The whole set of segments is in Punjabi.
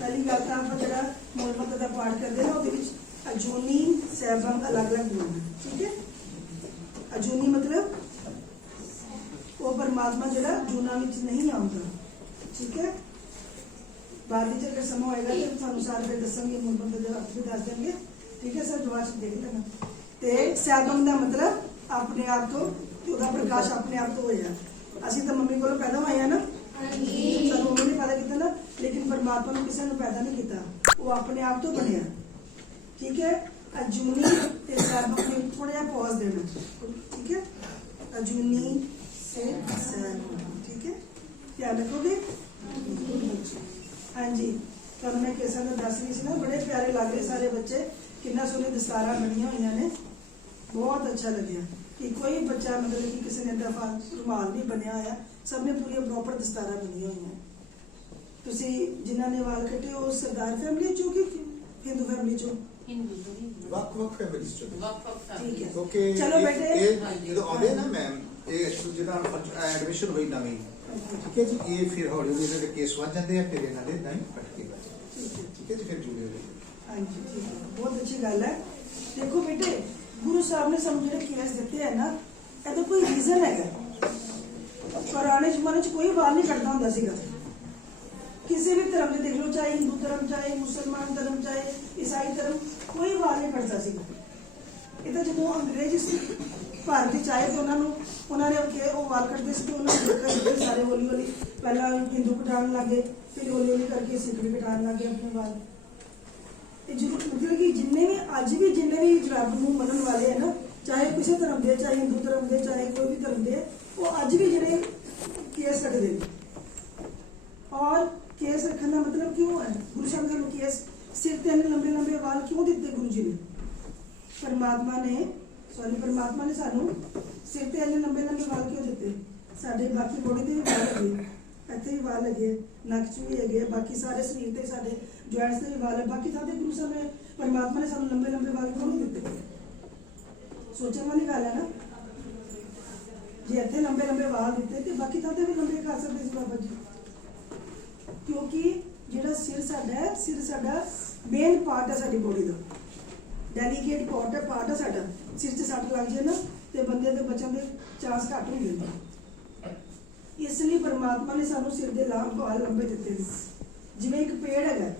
पहली गल तो आप जो मूलमंत्र का पाठ करते हैं वो अजूनी सैबम अलग अलग बोलना, ठीक है। अजूनी मतलब वो परमात्मा जो जूना नहीं आता, ठीक है। बाद में अगर समय होएगा तो थानू सारे फिर दसेंगे, मूलमंत्र आप भी दस देंगे, ठीक है सर। दुआ देख लेना। तो सैबम का मतलब अपने आप तो प्रकाश अपने आप तो होया। असं तो मम्मी को पैदा हुए ना, सानू मम्मी ने पैदा किया ना, लेकिन परमात्मा ने किसी ने पैदा नहीं किया, वो अपने आप तो बनया, ठीक है। अजूनी ते सैबम में थोड़ा जहा पॉज देना, ठीक है। अजूनी से सैबम, ठीक है, ध्यान रखोगे। हाँ जी, तो मैं केसा का दस रही थी ना, बड़े प्यारे लग रहे सारे बच्चे, कितना सोहनी दस्तारा बनिया हुई ने, बहुत अच्छा लगे कि कोई बच्चा मतलब कि किसी ने दफा रुमाल नहीं बनया होया, सब ने पूरी प्रॉपर दस्तारा बनिया हुई। तुसी जिन्होंने वाल कटे हो सरदार फैमिली चो कि हिंदू फैमिली चो? ਵੱਖ-ਵੱਖ ਫੈਮਿਲੀਜ਼ ਚ ठीक है, ਕਿਉਂਕਿ चलो बेटे ਇਹ ਜਦੋਂ ਆਉਂਦੇ ਨਾ ਮੈਮ, ਇਹ ਜਿਹਦਾ ਐਡਮਿਸ਼ਨ ਹੋਈ ਨਵੀਂ, ਠੀਕ ਹੈ ਜੀ, ਇਹ ਫਿਰ ਹੌਲੀ ਹੌਲੀ ਇਹਨਾਂ ਦੇ ਕੇਸ ਵੱਧ ਜਾਂਦੇ ਆ, ਫਿਰ ਇਹਨਾਂ ਦੇ ਇਦਾਂ ਹੀ ਪਟਕੇ ਵੱਜ ਜਾਂਦੇ, ਠੀਕ ਹੈ ਜੀ, ਫਿਰ ਜੁੜੇ ਹੋਏ। हाँ जी, ठीक है, बहुत अच्छी गल है। देखो बेटे, गुरु साहब ने सानू जो केस दिते है ना, ये कोई रीजन है। पुराने जमाने च कोई वाल नहीं कटता होंदा सीगा, किसी भी धर्म से देख लो, चाहे हिंदू धर्म, चाहे मुसलमान धर्म, चाहे ईसाई धर्म, कोई वाल नहीं कटता सीगा। ये तो जो अंग्रेज भारत च आए तो उन्होंने वो वाल कटते थे, उन्होंने देखा सारे हौली हौली पहला हिंदू कटाने लगे, फिर हौली हौली करके सिख भी कटाने लगे अपने वाल। मतलब कि जिन्ने भी अज भी जिन्ने भी रब नूं मनन वाले है ना, चाहे किसी धर्म के, चाहे हिंदू धर्म के, चाहे कोई भी धर्म के, वो अज भी जिहड़े केस कटदे ने। और केस रखने का मतलब क्यों है? गुरु साहब ने केस सिर ते लंबे लंबे वाल क्यों दिते? गुरु जी ने परमात्मा ने सानू सिर ते लंबे लंबे वाल क्यों दिते? साडे बाकी बॉडी ते भी वाल लगे, इत्थे भी वाल लगे, नक च भी है, बाकी सारे शरीर ते साडे जॉइंट्स ते भी वाल है, बाकी थां ते गुरु साहब ने परमात्मा ने सानू लंबे लंबे वाल क्यों नहीं दिते? सोचने वाली गल है ना। जे इत्थे लंबे लंबे वाल दिते तो बाकी थां ते भी लंबे कर सकते सी बाबा जी, क्योंकि जिहड़ा सिर साडा है, सिर साडा मेन पार्ट है साडी बॉडी दा, डेलीकेट पार्ट है साडा। सिर च सट लग जाए ना तो बंदे दे बचन दे चांस घट हो जाते, इसलिए परमात्मा ने सानू सिर दे वाल लंबे दिते ने। जिवें एक पेड़ है,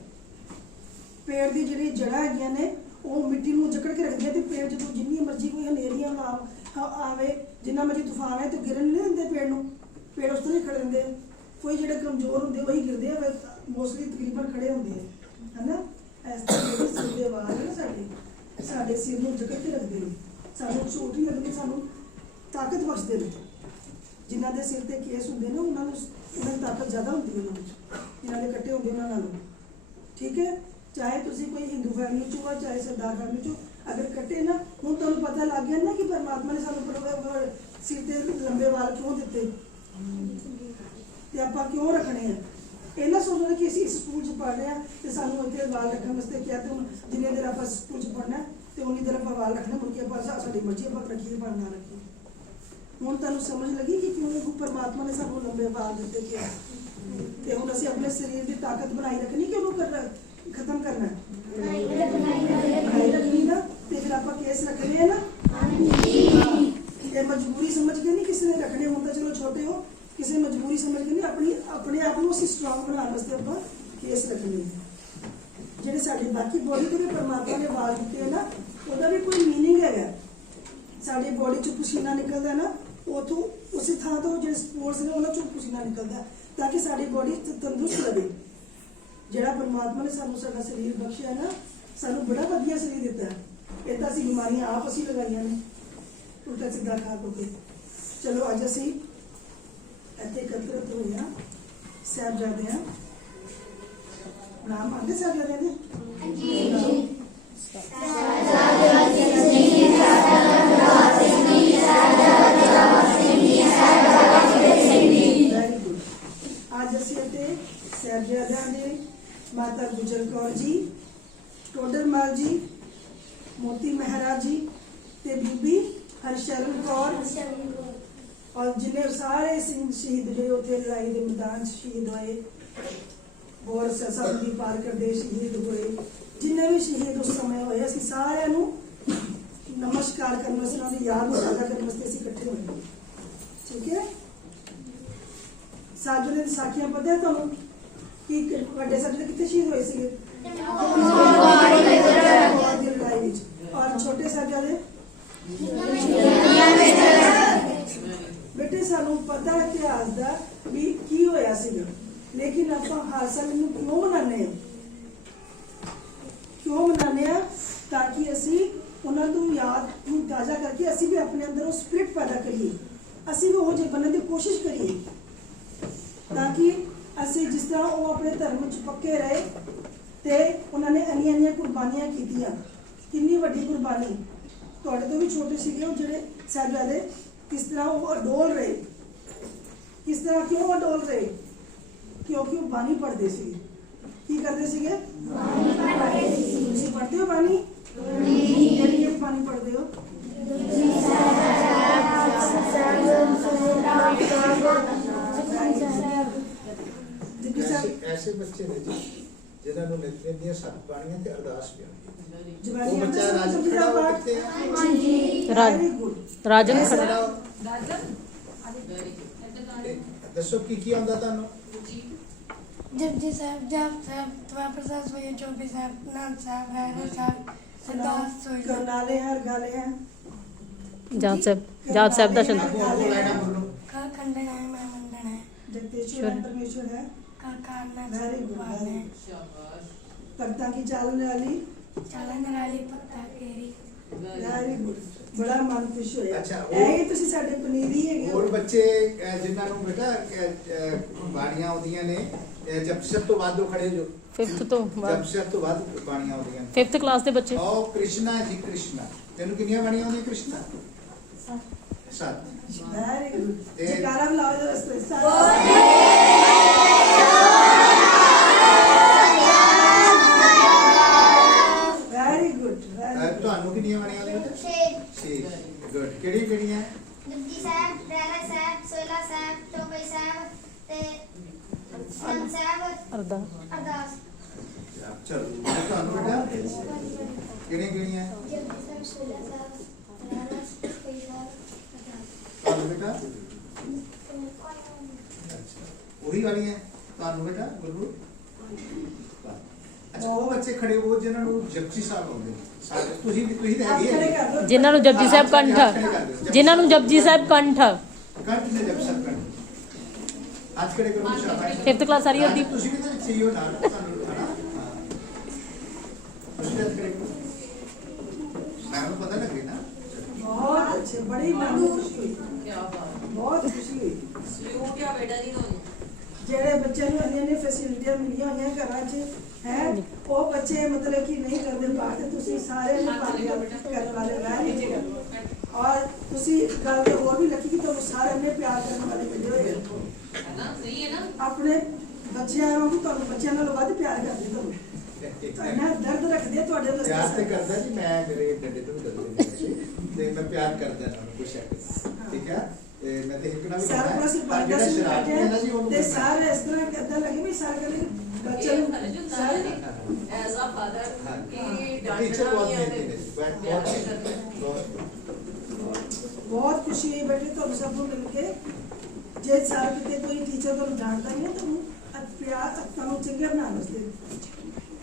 पेड़ की जिहड़ी जड़ा हैगियां ने वो मिट्टी नूं जकड़ के रखदियां, ते पेड़ जो जिन्नी मर्जी कोई हनेरियां आवे, जिन्ना मर्जी तूफान आए तो गिरन नहीं दिंदे पेड़ नूं, पेड़ उस तरह ही खड़े रहिंदे। कोई जिहड़े कमजोर होंदे वही गिरदे आ, मोस्टली तकरीबन खड़े होंदे है ना। इस तरह सिर दे वाल है ना, साडे सिर नूं जकड़ के रखदे ने, सानू चोट नहीं लगदी, सानू ताकत बख्शदे ने। जिन्हां दे सिर ते केस हुंदे ने उन्हां दी ताकत ज़्यादा होंदी है, जिन्हां दे कट्टे होंदे उन्हां नालों, ठीक है। ਚਾਹੇ ਤੁਸੀਂ ਕੋਈ ਹਿੰਦੂ ਫੈਮਿਲੀ ਚੋਂ ਆ ਚਾਹੇ ਸਰਦਾਰ ਫੈਮਿਲੀ ਚੋਂ, ਅਗਰ ਕੱਟੇ ਨਾ, ਹੁਣ ਤੁਹਾਨੂੰ ਪਤਾ ਲੱਗ ਗਿਆ ਨਾ ਕਿ ਪਰਮਾਤਮਾ ਨੇ ਸਾਨੂੰ ਸਿਰ ਤੇ ਲੰਬੇ ਵਾਲ ਕਿਉਂ ਦਿੱਤੇ ਤੇ ਆਪਾਂ ਕਿਉਂ ਰੱਖਣੇ ਆ। ਇਹ ਨਾ ਸੋਚਣਾ ਕਿ ਅਸੀਂ ਇਸ ਸਕੂਲ 'ਚ ਪੜ੍ਹ ਰਹੇ ਹਾਂ ਤੇ ਸਾਨੂੰ ਇੱਥੇ ਵਾਲ ਰੱਖਣ ਵਾਸਤੇ ਕਿਹਾ, ਤੇ ਹੁਣ ਜਿੰਨੇ ਦੇਰ ਆਪਾਂ ਸਕੂਲ 'ਚ ਪੜ੍ਹਨਾ ਤੇ ਉਨੀ ਦੇਰ ਆਪਾਂ ਵਾਲ ਰੱਖਣਾ, ਮੁੜ ਕੇ ਆਪਾਂ ਸਾਡੀ ਮਰਜ਼ੀ ਆਪਾਂ ਰੱਖੀਏ ਪਰ ਨਾ ਰੱਖੀਏ। ਹੁਣ ਤੁਹਾਨੂੰ ਸਮਝ ਲੱਗੀ ਕਿ ਕਿਉਂ ਪਰਮਾਤਮਾ ਨੇ ਸਾਨੂੰ ਲੰਬੇ ਵਾਲ ਦਿੱਤੇ ਕਿਹਾ, ਤੇ ਹੁਣ ਅਸੀਂ ਆਪਣੇ ਸਰੀਰ ਦੀ ਤਾਕਤ ਬਣਾਈ ਰੱਖਣੀ ਕਿ ਉਹਨੂੰ ਖਤਮ ਕਰਨਾ ਹੈ? ਬਣਾਈ ਰੱਖਣੀ ਨਾ, ਤੇ ਫਿਰ ਆਪਾਂ ਕੇਸ ਰੱਖਣੇ ਆ ਨਾ। ਇਹ ਮਜਬੂਰੀ ਸਮਝ ਕੇ ਨਹੀਂ ਕਿਸੇ ਨੇ ਰੱਖਣੇ, ਹੁਣ ਤਾਂ ਚਲੋ ਛੋਟੇ ਹੋ, ਕਿਸੇ ਮਜਬੂਰੀ ਸਮਝ ਕੇ ਨਹੀਂ, ਆਪਣੇ ਆਪ ਨੂੰ ਅਸੀਂ ਸਟਰੋਂਗ ਬਣਾਉਣ ਵਾਸਤੇ ਆਪਾਂ ਕੇਸ ਰੱਖਣੇ। ਜਿਹੜੇ ਸਾਡੀ ਬਾਕੀ ਬੋਡੀ ਤੇ ਵੀ ਪਰਮਾਤਮਾ ਨੇ ਵਾਲ ਦਿੱਤੇ ਹੈ ਨਾ, ਉਹਦਾ ਵੀ ਕੋਈ ਮੀਨਿੰਗ ਹੈਗਾ। ਸਾਡੀ ਬੋਡੀ 'ਚ ਪਸੀਨਾ ਨਿਕਲਦਾ ਨਾ, ਉਥੋਂ ਉਸੇ ਥਾਂ ਤੋਂ ਜਿਹੜੇ ਸਪੋਰਟਸ ਨੇ ਉਹਨਾਂ 'ਚੋਂ ਪਸੀਨਾ ਨਿਕਲਦਾ ਤਾਂ ਕਿ ਸਾਡੀ ਬੋਡੀ ਤੰਦਰੁਸਤ ਰਹੇ। ਜਿਹੜਾ ਪਰਮਾਤਮਾ ਨੇ ਸਾਨੂੰ ਸਾਡਾ ਸਰੀਰ ਬਖਸ਼ਿਆ ਨਾ, ਸਾਨੂੰ ਬੜਾ ਵਧੀਆ ਸਰੀਰ ਦਿੱਤਾ ਹੈ। ਇਹ ਤਾਂ ਅਸੀਂ ਬਿਮਾਰੀਆਂ ਆਪ ਅਸੀਂ ਲਗਾਈਆਂ ਨੇ ਉਲਟਾ ਸਿੱਧਾ ਖਾ ਕੇ। ਚਲੋ ਅੱਜ ਅਸੀਂ ਇੱਥੇ ਇਕੱਤਰਤ ਹੋਏ ਹਾਂ ਸਾਹਿਬਜ਼ਾਦਿਆਂ, ਨਾਮ ਆਂਦੇ ਸਾਹਿਬਜ਼ਾਦਿਆਂ ਦੇ? ਅੱਜ ਅਸੀਂ ਇੱਥੇ ਸਾਹਿਬਜ਼ਾਦਿਆਂ ਦੇ ਮਾਤਾ ਗੁਜਰ ਕੌਰ ਜੀ, ਟੋਡਰ ਮਲ ਜੀ, ਮੋਤੀ ਮਹਿਰਾ ਜੀ ਤੇ ਬੀਬੀ ਹਰਸ਼ਰਨ ਕੌਰ ਔਰ ਜਿੰਨੇ ਸਾਰੇ ਸਿੰਘ ਸ਼ਹੀਦ ਜਿਹੜੇ ਉੱਥੇ ਲੜਾਈ ਦੇ ਮੈਦਾਨ 'ਚ ਸ਼ਹੀਦ ਹੋਏ, ਬੋਰ ਸਾਹਿਬ ਦੀ ਪਾਰ ਕਰਦੇ ਸ਼ਹੀਦ ਹੋਏ, ਜਿੰਨੇ ਵੀ ਸ਼ਹੀਦ ਉਸ ਸਮੇਂ ਹੋਏ, ਅਸੀਂ ਸਾਰਿਆਂ ਨੂੰ ਨਮਸਕਾਰ ਕਰਨ ਵਾਸਤੇ, ਉਹਨਾਂ ਦੀ ਯਾਦ ਨੂੰ ਤਾਜ਼ਾ ਕਰਨ ਵਾਸਤੇ ਅਸੀਂ ਇਕੱਠੇ ਹੋਏ। ਠੀਕ ਹੈ, ਸਾਹਿਬਜ਼ਾਦਿਆਂ ਦੀ ਸਾਖੀਆਂ ਪਤਾ ਹੈ ਤੁਹਾਨੂੰ ਕਿ ਵੱਡੇ ਸਾਹਿਬਜ਼ਾਦੇ ਕਿੱਥੇ ਸ਼ਹੀਦ ਹੋਏ ਸੀਗੇ? ਲੜਾਈ ਵਿੱਚ। ਔਰ ਛੋਟੇ ਸਾਹਿਬਜ਼ਾਦੇ? ਬੇਟੇ ਸਾਨੂੰ ਪਤਾ ਹੈ ਇਤਿਹਾਸ ਦਾ ਵੀ ਕੀ ਹੋਇਆ ਸੀਗਾ, ਲੇਕਿਨ ਆਪਾਂ ਹਾਦਸਾ ਨੂੰ ਕਿਉਂ ਮਨਾਉਂਦੇ ਹਾਂ? ਕਿਉਂ ਮਨਾਉਂਦੇ ਹਾਂ? ਤਾਂ ਕਿ ਅਸੀਂ ਉਹਨਾਂ ਨੂੰ ਯਾਦ ਨੂੰ ਤਾਜ਼ਾ ਕਰਕੇ ਅਸੀਂ ਵੀ ਆਪਣੇ ਅੰਦਰ ਉਹ ਸਪਿਰਿਟ ਪੈਦਾ ਕਰੀਏ, ਅਸੀਂ ਵੀ ਉਹ ਜਿਹੇ ਬਣਨ ਦੀ ਕੋਸ਼ਿਸ਼ ਕਰੀਏ, ਤਾਂ ਕਿ ਅਸੀਂ ਜਿਸ ਤਰ੍ਹਾਂ ਉਹ ਆਪਣੇ ਧਰਮ 'ਚ ਪੱਕੇ ਰਹੇ ਤੇ ਉਹਨਾਂ ਨੇ ਇੰਨੀਆਂ ਕੁਰਬਾਨੀਆਂ ਕੀਤੀਆਂ। ਕਿੰਨੀ ਵੱਡੀ ਕੁਰਬਾਨੀ, ਤੁਹਾਡੇ ਤੋਂ ਵੀ ਛੋਟੇ ਸੀਗੇ ਉਹ ਜਿਹੜੇ ਸਾਹਿਬਜ਼ਾਦੇ, ਕਿਸ ਤਰ੍ਹਾਂ ਉਹ ਅਡੋਲ ਰਹੇ। ਕਿਸ ਤਰ੍ਹਾਂ ਕਿਉਂ ਅਡੋਲ ਰਹੇ? ਕਿਉਂਕਿ ਉਹ ਬਾਣੀ ਪੜ੍ਹਦੇ ਸੀ। ਕੀ ਕਰਦੇ ਸੀਗੇ? ਤੁਸੀਂ ਪੜ੍ਹਦੇ ਹੋ ਬਾਣੀ? ਕਿਹੜੀ ਬਾਣੀ ਪੜ੍ਹਦੇ ਹੋ? ਐਸੇ ਬੱਚੇ ਨੇ ਜੀ ਜਿਨ੍ਹਾਂ ਨੂੰ ਨਿਤਨੇਮ ਦੀਆਂ 7 ਬਾਣੀਆਂ ਤੇ ਅਰਦਾਸ ਵੀ ਆਉਂਦੀ ਹੈ। ਉਹ ਜਵਾਨੀ ਬੱਚਾ ਰਾਜਨ ਖੜਾ ਹੋ ਕਿੱਥੇ ਹੈ? ਰਾਜਨ ਖੜਾ। ਰਾਜਨ ਦੱਸੋ ਕੀ ਆਉਂਦਾ ਤੁਹਾਨੂੰ? ਜਪਜੀ ਸਾਹਿਬ, ਜਾਪ ਸਾਹਿਬ, ਤਵਾ ਪ੍ਰਸਾਦ ਸੋਇਆ, ਚੌਪੀ ਸਾਹਿਬ, ਨਾਮ ਸਾਹਿਬ, ਰਹਿਰਾਸ ਸਾਹਿਬ, ਅਰਦਾਸ ਸੋਈ। ਕਰਨਾਲੇ ਹਰ ਗਾਲੇ ਹੈ ਜਾਪ ਸਾਹਿਬ ਦਾ ਸ਼ਬਦ ਕਾ ਖੰਡਨ ਹੈ, ਮੈਂ ਮੰਡਨ ਹੈ, जगदीश्वर परमेश्वर है। ਕਾ ਕਾਰਨਾ वेरी गुड, है, वेरी गुड। भक्ता की चालन वाली, ਚਲਨ ਵਾਲੀ ਪੱਤਾ ਕੇਰੀ। वेरी गुड, बड़ा मन खुश होया। अच्छा, ਇਹ ਤੁਸੀਂ ਸਾਡੇ ਪਨੀਰੀ ਹੈਗੇ ਹੋਰ ਬੱਚੇ ਜਿਨ੍ਹਾਂ ਨੂੰ ਬੇਟਾ ਬਾਣੀਆਂ ਆਉਂਦੀਆਂ ਨੇ, ਜਪਸ਼ਪ ਤੋਂ ਬਾਅਦ ਉਹ ਖੜੇ ਜੋ 5th ਤੋਂ ਬਾਅਦ ਜਪਸ਼ਪ ਤੋਂ ਬਾਅਦ ਬਾਣੀਆਂ ਆਉਂਦੀਆਂ ਨੇ। 5th ਕਲਾਸ ਦੇ ਬੱਚੇ। ਉਹ ਕ੍ਰਿਸ਼ਨਾ ਜੀ, ਕ੍ਰਿਸ਼ਨਾ ਤੈਨੂੰ ਕਿੰਨੀਆਂ ਬਾਣੀਆਂ ਆਉਂਦੀਆਂ? ਕ੍ਰਿਸ਼ਨਾ 7। Very good. ਤੇ- जयकारा बुलाओ जरा इसको। Very good, very good. ਤੁਹਾਨੂੰ ਕਿੰਨੀਆਂ ਬਾਣੀਆਂ ਆਉਂਦੀਆਂ? 6। ਗੁੱਡ। ਕਿਹੜੀਆਂ? ਜਪਜੀ ਸਾਹਿਬ, ਰਹਿਰਾਸ ਸਾਹਿਬ, ਸੋਲਾ ਸਾਹਿਬ, ਚੌਪਈ ਸਾਹਿਬ ਤੇ ਨਾਮ ਸਾਹਿਬ, ਅਰਦਾਸ। ਚਲੋ ਤੁਹਾਨੂੰ ਬੇਟਾ ਕਿਹੜੀਆਂ? ਜਪਜੀ ਸਾਹਿਬ, ਸੋਲਾ ਸਾਹਿਬ, ਰਹਿਰਾਸ, ਚੌਪਈ ਸਾਹਿਬ, ਅਰਦਾਸ। ਤੁਹਾਨੂੰ ਬੇਟਾ ਉਹੀ ਵਾਲੀਆਂ ਤੁਹਾਨੂੰ ਬੇਟਾ ਗੁਰੂ। ਅੱਛਾ, ਉਹ ਬੱਚੇ ਖੜੇ ਹੋ ਜਿਨ੍ਹਾਂ ਨੂੰ ਜਪਜੀ ਸਾਹਿਬ ਆਉਂਦੇ ਨੇ। ਸਾਡੇ ਤੁਸੀਂ ਤਾਂ आप खड़े ਹੈਗੇ कर दो। ਜਿਨ੍ਹਾਂ ਨੂੰ ਜਪਜੀ ਸਾਹਿਬ ਕੰਠ, ਜਿਨ੍ਹਾਂ ਨੂੰ ਜਪਜੀ ਸਾਹਿਬ ਕੰਠ। ਕੰਠ ਨੇ ਜਪ ਸਾਹਿਬ ਕੰਠ। ਅੱਜ ਖੜੇ ਕਰੋ ਸ਼ਾਬਾਸ਼। 5th ਕਲਾਸ ਸਾਰੀ ਹੁੰਦੀ। ਤੁਸੀਂ ਵੀ ਤਾਂ ਵਿੱਚ ਹੀ ਹੋ ਨਾਲ ਤੁਹਾਨੂੰ ਹਨਾ। ਤੁਸੀਂ ਤਾਂ ਖੜੇ ਕਰੋ, ਮੈਨੂੰ ਪਤਾ ਲੱਗੇ ਨਾ। बहुत अच्छे, बड़ी मन को खुशी हुई, बहुत खुशी हुई। ਜਿਹੜੇ ਬੱਚਿਆਂ ਨੂੰ ਇੰਨੀਆਂ ਫੈਸਿਲਿਟੀਆਂ ਮਿਲੀਆਂ ਹੋਈਆਂ ਘਰਾਂ 'ਚ ਹੈ, ਉਹ ਬੱਚੇ ਮਤਲਬ ਕਿ ਨਹੀਂ ਕਰਦੇ ਪਾਠ, ਤੁਸੀਂ ਸਾਰੇ ਨੇ ਪਾਠ ਕਰਨ ਵਾਲੇ ਵੈਰੀ ਔਰ ਤੁਸੀਂ ਗੱਲ ਤੇ ਹੋਰ ਵੀ ਲੱਗੀ ਕਿ ਤੁਹਾਨੂੰ ਸਾਰਿਆਂ ਨੇ ਪਿਆਰ ਕਰਨ ਵਾਲੇ ਮਿਲੇ ਹੋਏ ਹੈ ਨਾ, ਸਹੀ ਹੈ ਨਾ। ਆਪਣੇ ਬੱਚਿਆਂ ਨੂੰ ਵੀ ਤੁਹਾਨੂੰ ਬੱਚਿਆਂ ਨਾਲੋਂ ਵੱਧ ਪਿਆਰ ਕਰਦੇ ਤੁਹਾਨੂੰ, ਇੰਨਾ ਦਰਦ ਰੱਖਦੇ ਆ ਤੁਹਾਡੇ ਵਾਸਤੇ। ਪਿਆਰ ਤੇ ਕਰਦਾ ਜੀ, ਮੈਂ ਮੇਰੇ ਡੰਡੇ ਤੋਂ ਵੀ ਡਰਦੇ ਨੇ ਤੇ ਮੈਂ ਪਿਆਰ ਕਰਦਾ ਇਹਨਾਂ ਨੂੰ, ਕੁਛ ਹੈ ਠੀਕ ਹੈ। ਤੇ ਮੈਂ ਤੇ ਇੱਕ ਨਾ ਵੀ ਸਾਰਾ ਕੁਝ ਪਰ ਜਿਹੜਾ ਸ਼ਰਾਰਤੀ ਹੈ ਨਾ ਜੀ ਉਹਨੂੰ ਤੇ ਸਾਰੇ ਇਸ ਤਰ੍ਹਾਂ ਕਿੱਦਾਂ ਲੱਗੇ ਵੀ ਸਾਰੇ ਕਹਿੰਦੇ ਬੱਚੇ ਨੂੰ ਸਾਰੇ ਐਜ਼ ਅ ਫਾਦਰ ਕਿ ਟੀਚਰ ਬਹੁਤ ਡਾਂਟਣਾ ਮਿਹਨਤੀ ਨੇ ਜੀ, ਬਹੁਤ ਬਹੁਤ ਖੁਸ਼ੀ ਹੋਈ ਬੇਟੇ ਤੁਹਾਨੂੰ ਸਭ ਨੂੰ ਮਿਲ ਕੇ। ਜੇ ਸਾਰ ਕਿਤੇ ਕੋਈ ਟੀਚਰ ਤੁਹਾਨੂੰ ਜਾਣਦਾ ਨਹੀਂ ਹੈ ਤੁਹਾਨੂੰ ਪਿਆਰ ਤੁਹਾਨੂੰ ਚੰਗੇ ਬਣਾਉਣ ਵਾਸਤੇ।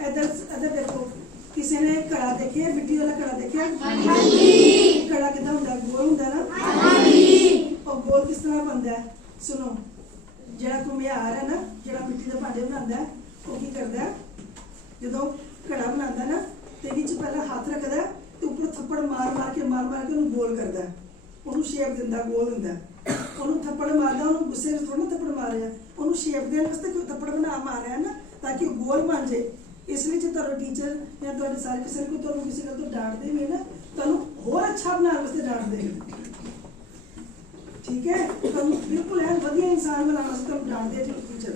ਇੱਧਰ ਦੇਖੋ, ਕਿਸੇ ਨੇ ਘੜਾ ਦੇਖਿਆ, ਮਿੱਟੀ ਵਾਲਾ ਘੜਾ ਦੇਖਿਆ? ਹਾਂਜੀ। ਘੜਾ ਕਿੱਦਾਂ ਹੁੰਦਾ? ਗੋਲ ਹੁੰਦਾ ਨਾ? ਹਾਂਜੀ। ਉਹ ਗੋਲ ਕਿਸ ਤਰ੍ਹਾਂ ਬਣਦਾ ਹੈ? ਸੁਣੋ, ਜਿਹੜਾ ਘੁਮਿਆਰ ਹੈ ਨਾ, ਜਿਹੜਾ ਮਿੱਟੀ ਦੇ ਭਾਂਡੇ ਬਣਾਉਂਦਾ ਹੈ, ਉਹ ਕੀ ਕਰਦਾ ਹੈ? ਜਦੋਂ ਘੜਾ ਬਣਾਉਂਦਾ ਨਾ ਤੇ ਵਿੱਚ ਪਹਿਲਾਂ ਹੱਥ ਰੱਖਦਾ ਤੇ ਉੱਪਰ ਥੱਪੜ ਮਾਰ ਮਾਰ ਕੇ ਉਹਨੂੰ ਗੋਲ ਕਰਦਾ, ਉਹਨੂੰ ਸ਼ੇਪ ਦਿੰਦਾ, ਗੋਲ ਦਿੰਦਾ। ਉਹਨੂੰ ਥੱਪੜ ਮਾਰਦਾ, ਉਹਨੂੰ ਗੁੱਸੇ ਵਿੱਚ ਥੋੜਾ ਥੱਪੜ ਮਾਰਿਆ, ਉਹਨੂੰ ਸ਼ੇਪ ਦੇਣ ਵਾਸਤੇ ਕੋਈ ਥੱਪੜ ਬਣਾ ਮਾਰਿਆ ਨਾ ਤਾਂ ਕਿ ਉਹ ਗੋਲ ਬਣ ਜਾਏ। ਇਸ ਲਈ ਜੇ ਤੁਹਾਡਾ ਟੀਚਰ ਜਾਂ ਤੁਹਾਡੇ ਸਾਰੇ ਕਿਸੇ ਕੋਈ ਤੁਹਾਨੂੰ ਕਿਸੇ ਗੱਲ ਤੋਂ ਡਾਂਟਦੇ ਵੀ ਨਾ, ਤੁਹਾਨੂੰ ਹੋਰ ਅੱਛਾ ਬਣਾਉਣ ਵਾਸਤੇ ਡਾਂਟਦੇ ਨੇ, ਠੀਕ ਹੈ। ਤੁਹਾਨੂੰ ਬਿਲਕੁਲ ਐਨ ਵਧੀਆ ਇਨਸਾਨ ਬਣਾਉਣ ਵਾਸਤੇ ਤੁਹਾਨੂੰ ਡਾਂਟਦੇ ਜੀ ਟੀਚਰ।